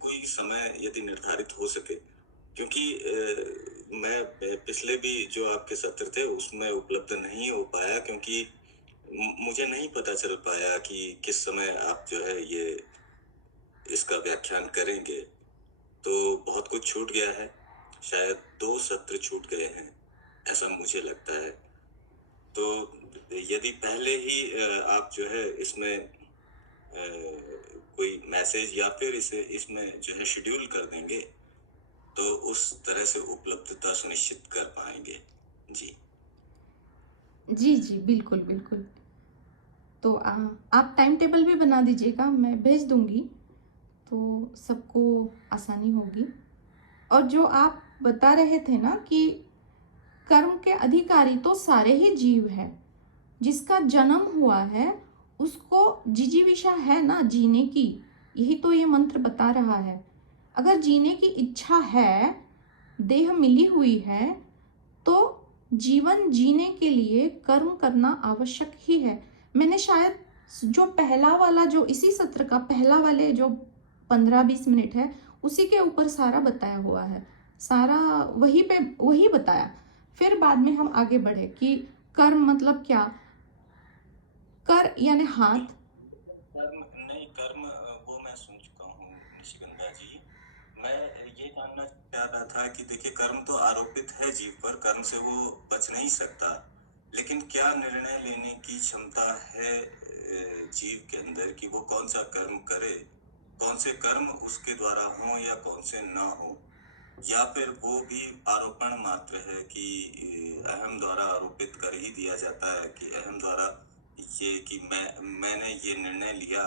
कोई समय यदि निर्धारित हो सके, क्योंकि मैं पिछले भी जो आपके सत्र थे उसमें उपलब्ध नहीं हो पाया, क्योंकि मुझे नहीं पता चल पाया कि किस समय आप जो है ये इसका व्याख्यान करेंगे, तो बहुत कुछ छूट गया है। शायद 2 सत्र छूट गए हैं, ऐसा मुझे लगता है। तो यदि पहले ही आप जो है इसमें कोई मैसेज या फिर इसे इसमें जो है शेड्यूल कर देंगे, तो उस तरह से उपलब्धता सुनिश्चित कर पाएंगे। जी जी जी, बिल्कुल बिल्कुल। तो आप टाइम टेबल भी बना दीजिएगा, मैं भेज दूंगी तो सबको आसानी होगी। और जो आप बता रहे थे ना कि कर्म के अधिकारी तो सारे ही जीव हैं, जिसका जन्म हुआ है उसको जिजीविषा है ना जीने की, यही तो ये मंत्र बता रहा है। अगर जीने की इच्छा है, देह मिली हुई है, तो जीवन जीने के लिए कर्म करना आवश्यक ही है। मैंने शायद जो पहला वाला, जो इसी सत्र का पहला वाले जो 15-20 मिनट है, उसी के ऊपर सारा बताया हुआ है, सारा वही पे वही बताया। फिर बाद में हम आगे बढ़े कि कर्म मतलब क्या, कर यानी हाथ। कर्म नहीं, कर्म वो मैं सुन चुका हूँ निशिगंधा जी। मैं ये जानना चाह रहा था कि देखिए, कर्म तो आरोपित है जीव पर, कर्म से वो बच नहीं सकता, लेकिन क्या निर्णय लेने की क्षमता है जीव के अंदर कि वो कौन सा कर्म करे, कौन से कर्म उसके द्वारा हो या कौन से ना हो, या फिर वो भी आरोपण मात्र है कि अहम द्वारा आरोपित कर ही दिया जाता है कि अहम द्वारा ये कि मैंने ये निर्णय लिया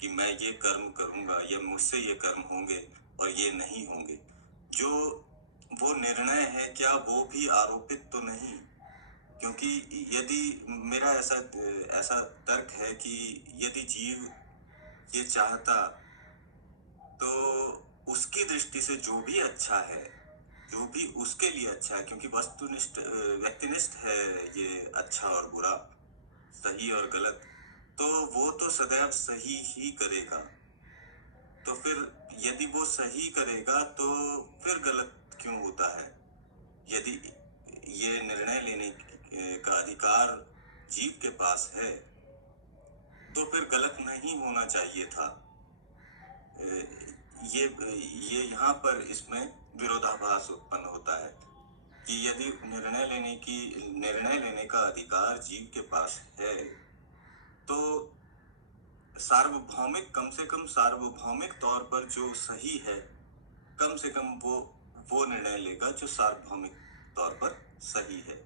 कि मैं ये कर्म करूंगा या मुझसे ये कर्म होंगे और ये नहीं होंगे। जो वो निर्णय है, क्या वो भी आरोपित तो नहीं? क्योंकि यदि मेरा ऐसा ऐसा तर्क है कि यदि जीव ये चाहता, तो उसकी दृष्टि से जो भी अच्छा है, जो भी उसके लिए अच्छा है, क्योंकि वस्तुनिष्ठ व्यक्तिनिष्ठ है ये अच्छा और बुरा, सही और गलत, तो वो तो सदैव सही ही करेगा। तो फिर यदि वो सही करेगा तो फिर गलत क्यों होता है? यदि ये निर्णय लेने का अधिकार जीव के पास है, तो फिर गलत नहीं होना चाहिए था। ये यहाँ पर इसमें विरोधाभास उत्पन्न होता है कि यदि निर्णय लेने का अधिकार जीव के पास है, तो कम से कम सार्वभौमिक तौर पर जो सही है, कम से कम वो निर्णय लेगा जो सार्वभौमिक तौर पर सही है,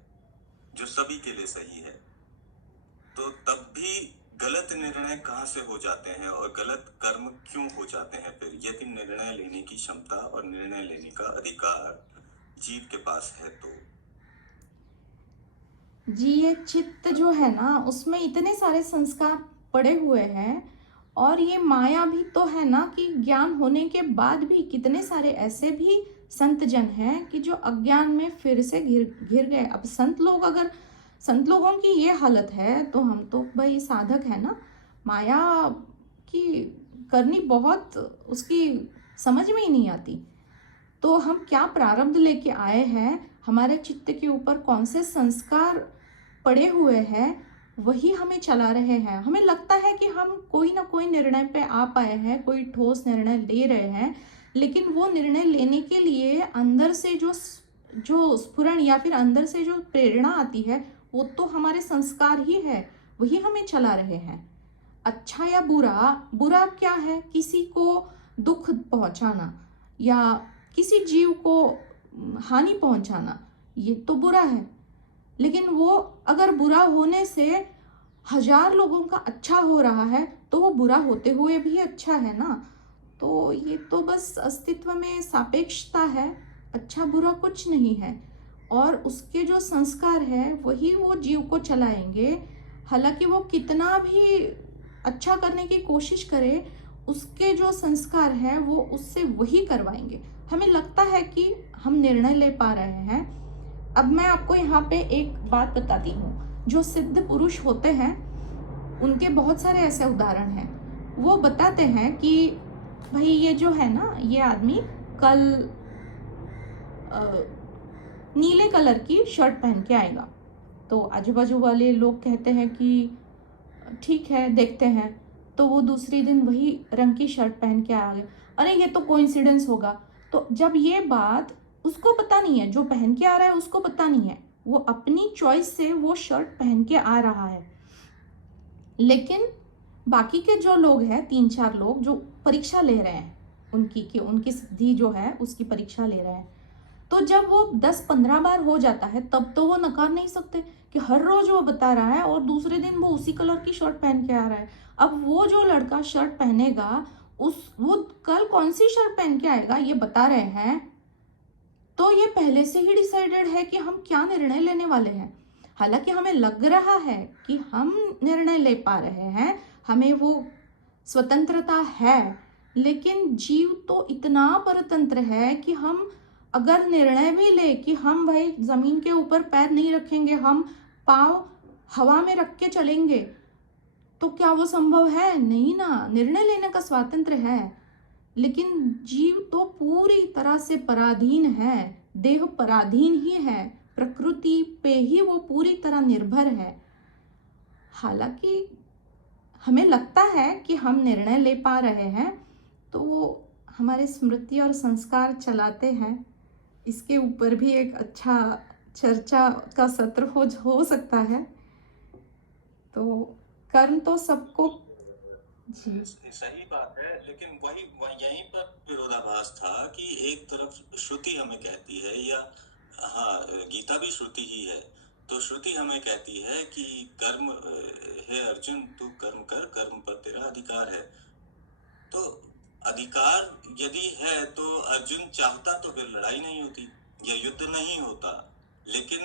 जो सभी के लिए सही है। गलत निर्णय कहाँ से हो जाते हैं और गलत कर्म क्यों हो जाते हैं फिर, यदि निर्णय लेने की क्षमता और निर्णय लेने का अधिकार जीव के पास है तो? जी, ये चित्त जो है ना, उसमें इतने सारे संस्कार पड़े हुए हैं, और ये माया भी तो है ना कि ज्ञान होने के बाद भी कितने सारे ऐसे भी संत जन हैं कि जो अज्ञान में फिर से घिर गए। अब संत लोगों की ये हालत है, तो हम तो भाई साधक है ना, माया की करनी बहुत, उसकी समझ में ही नहीं आती। तो हम क्या प्रारब्ध लेके आए हैं, हमारे चित्त के ऊपर कौन से संस्कार पड़े हुए हैं, वही हमें चला रहे हैं। हमें लगता है कि हम कोई ना कोई निर्णय पे आ पाए हैं, कोई ठोस निर्णय ले रहे हैं, लेकिन वो निर्णय लेने के लिए अंदर से जो स्फुरण या फिर अंदर से जो प्रेरणा आती है, वो तो हमारे संस्कार ही है, वही हमें चला रहे हैं। अच्छा या बुरा, बुरा क्या है? किसी को दुख पहुंचाना या किसी जीव को हानि पहुंचाना, ये तो बुरा है। लेकिन वो अगर बुरा होने से 1000 लोगों का अच्छा हो रहा है, तो वो बुरा होते हुए भी अच्छा है ना। तो ये तो बस अस्तित्व में सापेक्षता है, अच्छा बुरा कुछ नहीं है। और उसके जो संस्कार है वही वो जीव को चलाएंगे। हालांकि वो कितना भी अच्छा करने की कोशिश करे, उसके जो संस्कार है वो उससे वही करवाएंगे। हमें लगता है कि हम निर्णय ले पा रहे हैं। अब मैं आपको यहाँ पे एक बात बताती हूँ। जो सिद्ध पुरुष होते हैं, उनके बहुत सारे ऐसे उदाहरण हैं। वो बताते हैं कि भाई ये जो है ना, ये आदमी कल नीले कलर की शर्ट पहन के आएगा। तो आजू बाजू वाले लोग कहते हैं कि ठीक है, देखते हैं। तो वो दूसरे दिन वही रंग की शर्ट पहन के आ गए। अरे ये तो कोइंसिडेंस होगा। तो जब ये बात उसको पता नहीं है, जो पहन के आ रहा है उसको पता नहीं है, वो अपनी चॉइस से वो शर्ट पहन के आ रहा है। लेकिन बाकी के जो लोग हैं, 3-4 लोग जो परीक्षा ले रहे हैं उनकी सिद्धि जो है उसकी परीक्षा ले रहे हैं, तो जब वो 10-15 बार हो जाता है, तब तो वो नकार नहीं सकते कि हर रोज वो बता रहा है और दूसरे दिन वो उसी कलर की शर्ट पहन के आ रहा है। अब वो जो लड़का शर्ट पहनेगा, वो कल कौन सी शर्ट पहन के आएगा ये बता रहे हैं। तो ये पहले से ही डिसाइडेड है कि हम क्या निर्णय लेने वाले हैं। हालांकि हमें लग रहा है कि हम निर्णय ले पा रहे हैं, हमें वो स्वतंत्रता है, लेकिन जीव तो इतना परतंत्र है कि हम अगर निर्णय भी ले कि हम भाई जमीन के ऊपर पैर नहीं रखेंगे, हम पाँव हवा में रख के चलेंगे, तो क्या वो संभव है? नहीं ना। निर्णय लेने का स्वातंत्र है, लेकिन जीव तो पूरी तरह से पराधीन है, देह पराधीन ही है, प्रकृति पे ही वो पूरी तरह निर्भर है। हालांकि हमें लगता है कि हम निर्णय ले पा रहे हैं, तो वो हमारे स्मृति और संस्कार चलाते हैं। इसके ऊपर भी एक अच्छा चर्चा का सत्र हो सकता है। तो कर्म तो सबको, जी सही बात है, लेकिन यहीं पर विरोधाभास था कि एक तरफ श्रुति हमें कहती है, या हाँ, गीता भी श्रुति ही है। तो श्रुति हमें कहती है कि कर्म, हे अर्जुन तू कर्म कर, कर्म पर तेरा अधिकार है। तो अधिकार यदि है तो अर्जुन चाहता तो फिर लड़ाई नहीं होती या युद्ध नहीं होता। लेकिन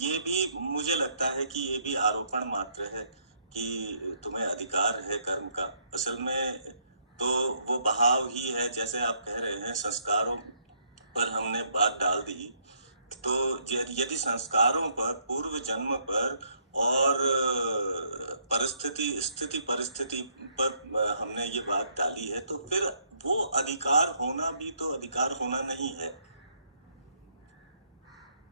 ये भी मुझे लगता है कि ये भी आरोपण मात्र है कि तुम्हें अधिकार है कर्म का। असल में तो वो बहाव ही है, जैसे आप कह रहे हैं संस्कारों पर हमने बात डाल दी। तो यदि संस्कारों पर, पूर्व जन्म पर और स्थिति परिस्थिति पर हमने ये बात डाली है, तो फिर वो अधिकार होना भी तो अधिकार होना नहीं है।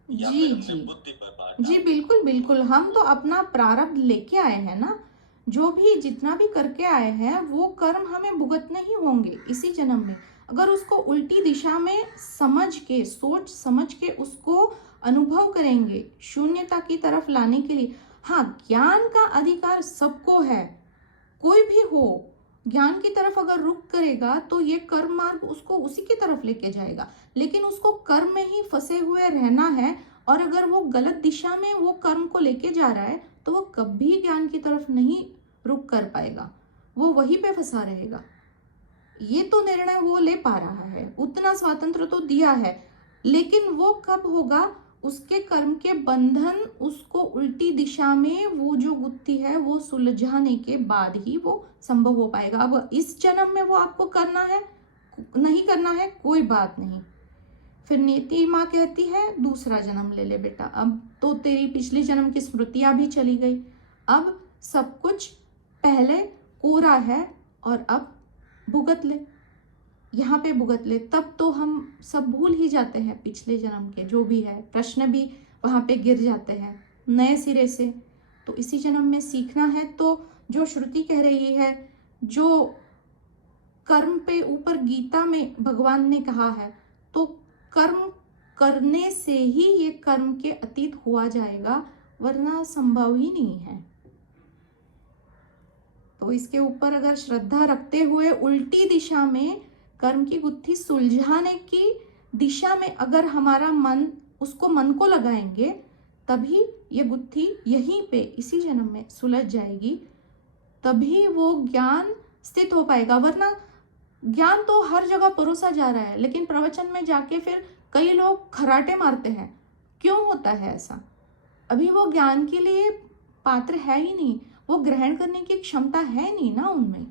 या जी फिर हमने जी बुद्धि पर बात जी, डाली। बिल्कुल बिल्कुल। हम तो अपना प्रारब्ध लेके आए हैं ना, जो भी जितना भी करके आए हैं वो कर्म हमें भुगतने ही होंगे इसी जन्म में। अगर उसको उल्टी दिशा में समझ के, सोच समझ के उसको अनुभव करेंगे, शून्यता की तरफ लाने के लिए। हाँ, ज्ञान का अधिकार सबको है, कोई भी हो, ज्ञान की तरफ अगर रुख करेगा तो ये कर्म मार्ग उसको उसी की तरफ लेके जाएगा। लेकिन उसको कर्म में ही फंसे हुए रहना है, और अगर वो गलत दिशा में वो कर्म को लेके जा रहा है, तो वो कभी ज्ञान की तरफ नहीं रुक कर पाएगा, वो वहीं पे फंसा रहेगा। ये तो निर्णय वो ले पा रहा है, उतना स्वातंत्र तो दिया है, लेकिन वो कब होगा? उसके कर्म के बंधन उसको उल्टी दिशा में वो जो गुत्थी है वो सुलझाने के बाद ही वो संभव हो पाएगा। अब इस जन्म में वो आपको करना है, नहीं करना है, कोई बात नहीं। फिर नीति माँ कहती है दूसरा जन्म ले ले बेटा, अब तो तेरी पिछली जन्म की स्मृतियां भी चली गई, अब सब कुछ पहले कोरा है और अब भुगत ले, यहाँ पे भुगत ले। तब तो हम सब भूल ही जाते हैं पिछले जन्म के जो भी है, प्रश्न भी वहाँ पे गिर जाते हैं नए सिरे से। तो इसी जन्म में सीखना है। तो जो श्रुति कह रही है, जो कर्म पे ऊपर गीता में भगवान ने कहा है, तो कर्म करने से ही ये कर्म के अतीत हुआ जाएगा, वरना संभव ही नहीं है। तो इसके ऊपर अगर श्रद्धा रखते हुए उल्टी दिशा में कर्म की गुत्थी सुलझाने की दिशा में अगर हमारा मन, उसको मन को लगाएंगे, तभी ये गुत्थी यहीं पे इसी जन्म में सुलझ जाएगी, तभी वो ज्ञान स्थित हो पाएगा। वरना ज्ञान तो हर जगह परोसा जा रहा है, लेकिन प्रवचन में जाके फिर कई लोग खराटे मारते हैं। क्यों होता है ऐसा? अभी वो ज्ञान के लिए पात्र है ही नहीं, वो ग्रहण करने की क्षमता है नहीं ना उनमें।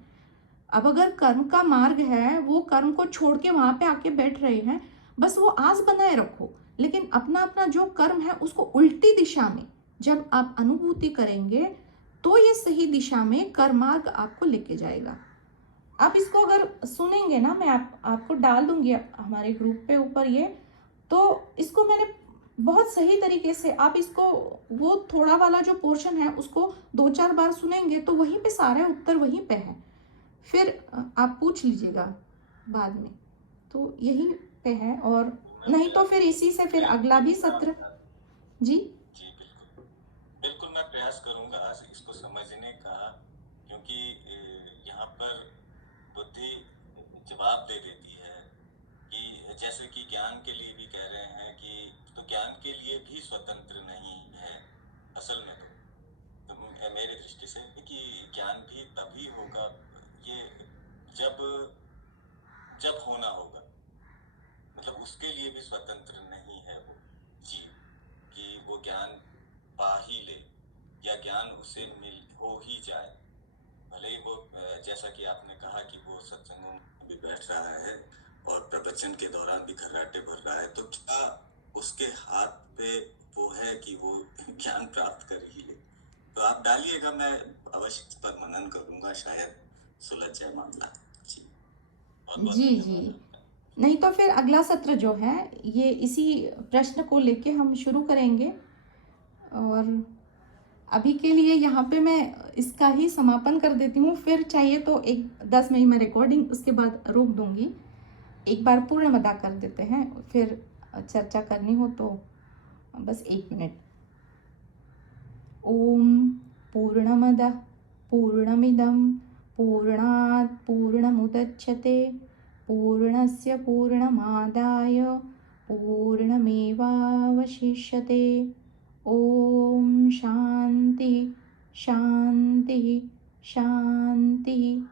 अब अगर कर्म का मार्ग है, वो कर्म को छोड़ के वहां पे आके बैठ रहे हैं, बस वो आस बनाए रखो, लेकिन अपना अपना जो कर्म है उसको उल्टी दिशा में जब आप अनुभूति करेंगे, तो ये सही दिशा में कर्म मार्ग आपको लेके जाएगा। आप इसको अगर सुनेंगे ना, मैं आपको डाल दूंगी हमारे ग्रुप पे ऊपर ये, तो इसको मैंने बहुत सही तरीके से, आप इसको वो थोड़ा वाला जो पोर्शन है उसको 2-4 बार सुनेंगे तो वहीं पे सारे उत्तर वहीं पे है। फिर आप पूछ लीजिएगा बाद में, तो यही पे है। और नहीं तो फिर इसी से फिर अगला भी सत्र। जी जी बिल्कुल बिल्कुल, मैं प्रयास करूंगा इसको समझने का, क्योंकि यहाँ पर बुद्धि जवाब दे देती है कि जैसे कि ज्ञान के लिए भी कह रहे हैं कि तो ज्ञान के लिए भी स्वतंत्र नहीं है असल में। तो मेरे दृष्टि से कि ज्ञान भी तभी होगा ये जब होना होगा, मतलब उसके लिए भी स्वतंत्र नहीं है वो जीव, कि वो ज्ञान पा ही ले या ज्ञान उसे मिल हो ही जाए। भले ही वो जैसा कि आपने कहा कि वो सत्संगों में भी बैठ रहा है और प्रवचन के दौरान भी खर्राटे भर रहा है, तो क्या उसके हाथ पे वो है कि वो ज्ञान प्राप्त कर ही ले? तो आप डालिएगा, मैं अवश्य इस पर मनन करूंगा, शायद सुलझ जाए मामला। जी बहुत जी जी। नहीं तो फिर अगला सत्र जो है ये इसी प्रश्न को लेके हम शुरू करेंगे। और अभी के लिए यहाँ पे मैं इसका ही समापन कर देती हूँ। फिर चाहिए तो 10 मिनट में रिकॉर्डिंग उसके बाद रोक दूंगी। एक बार पूर्ण अदा कर देते हैं, फिर चर्चा करनी हो तो बस 1 मिनट। ओम पूर्णमदः पूर्णमिदं पूर्णात् पूर्णमुदच्यते पूर्णस्य पूर्णमादाय पूर्णमेवावशिष्यते। ओम शांति शांति शांति।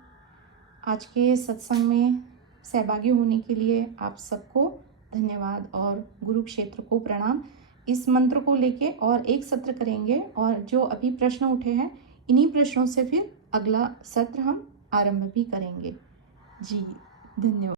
आज के सत्संग में सहभागी होने के लिए आप सबको धन्यवाद और गुरु क्षेत्र को प्रणाम। इस मंत्र को लेके और एक सत्र करेंगे, और जो अभी प्रश्न उठे हैं इन्हीं प्रश्नों से फिर अगला सत्र हम आरंभ भी करेंगे। जी धन्यवाद।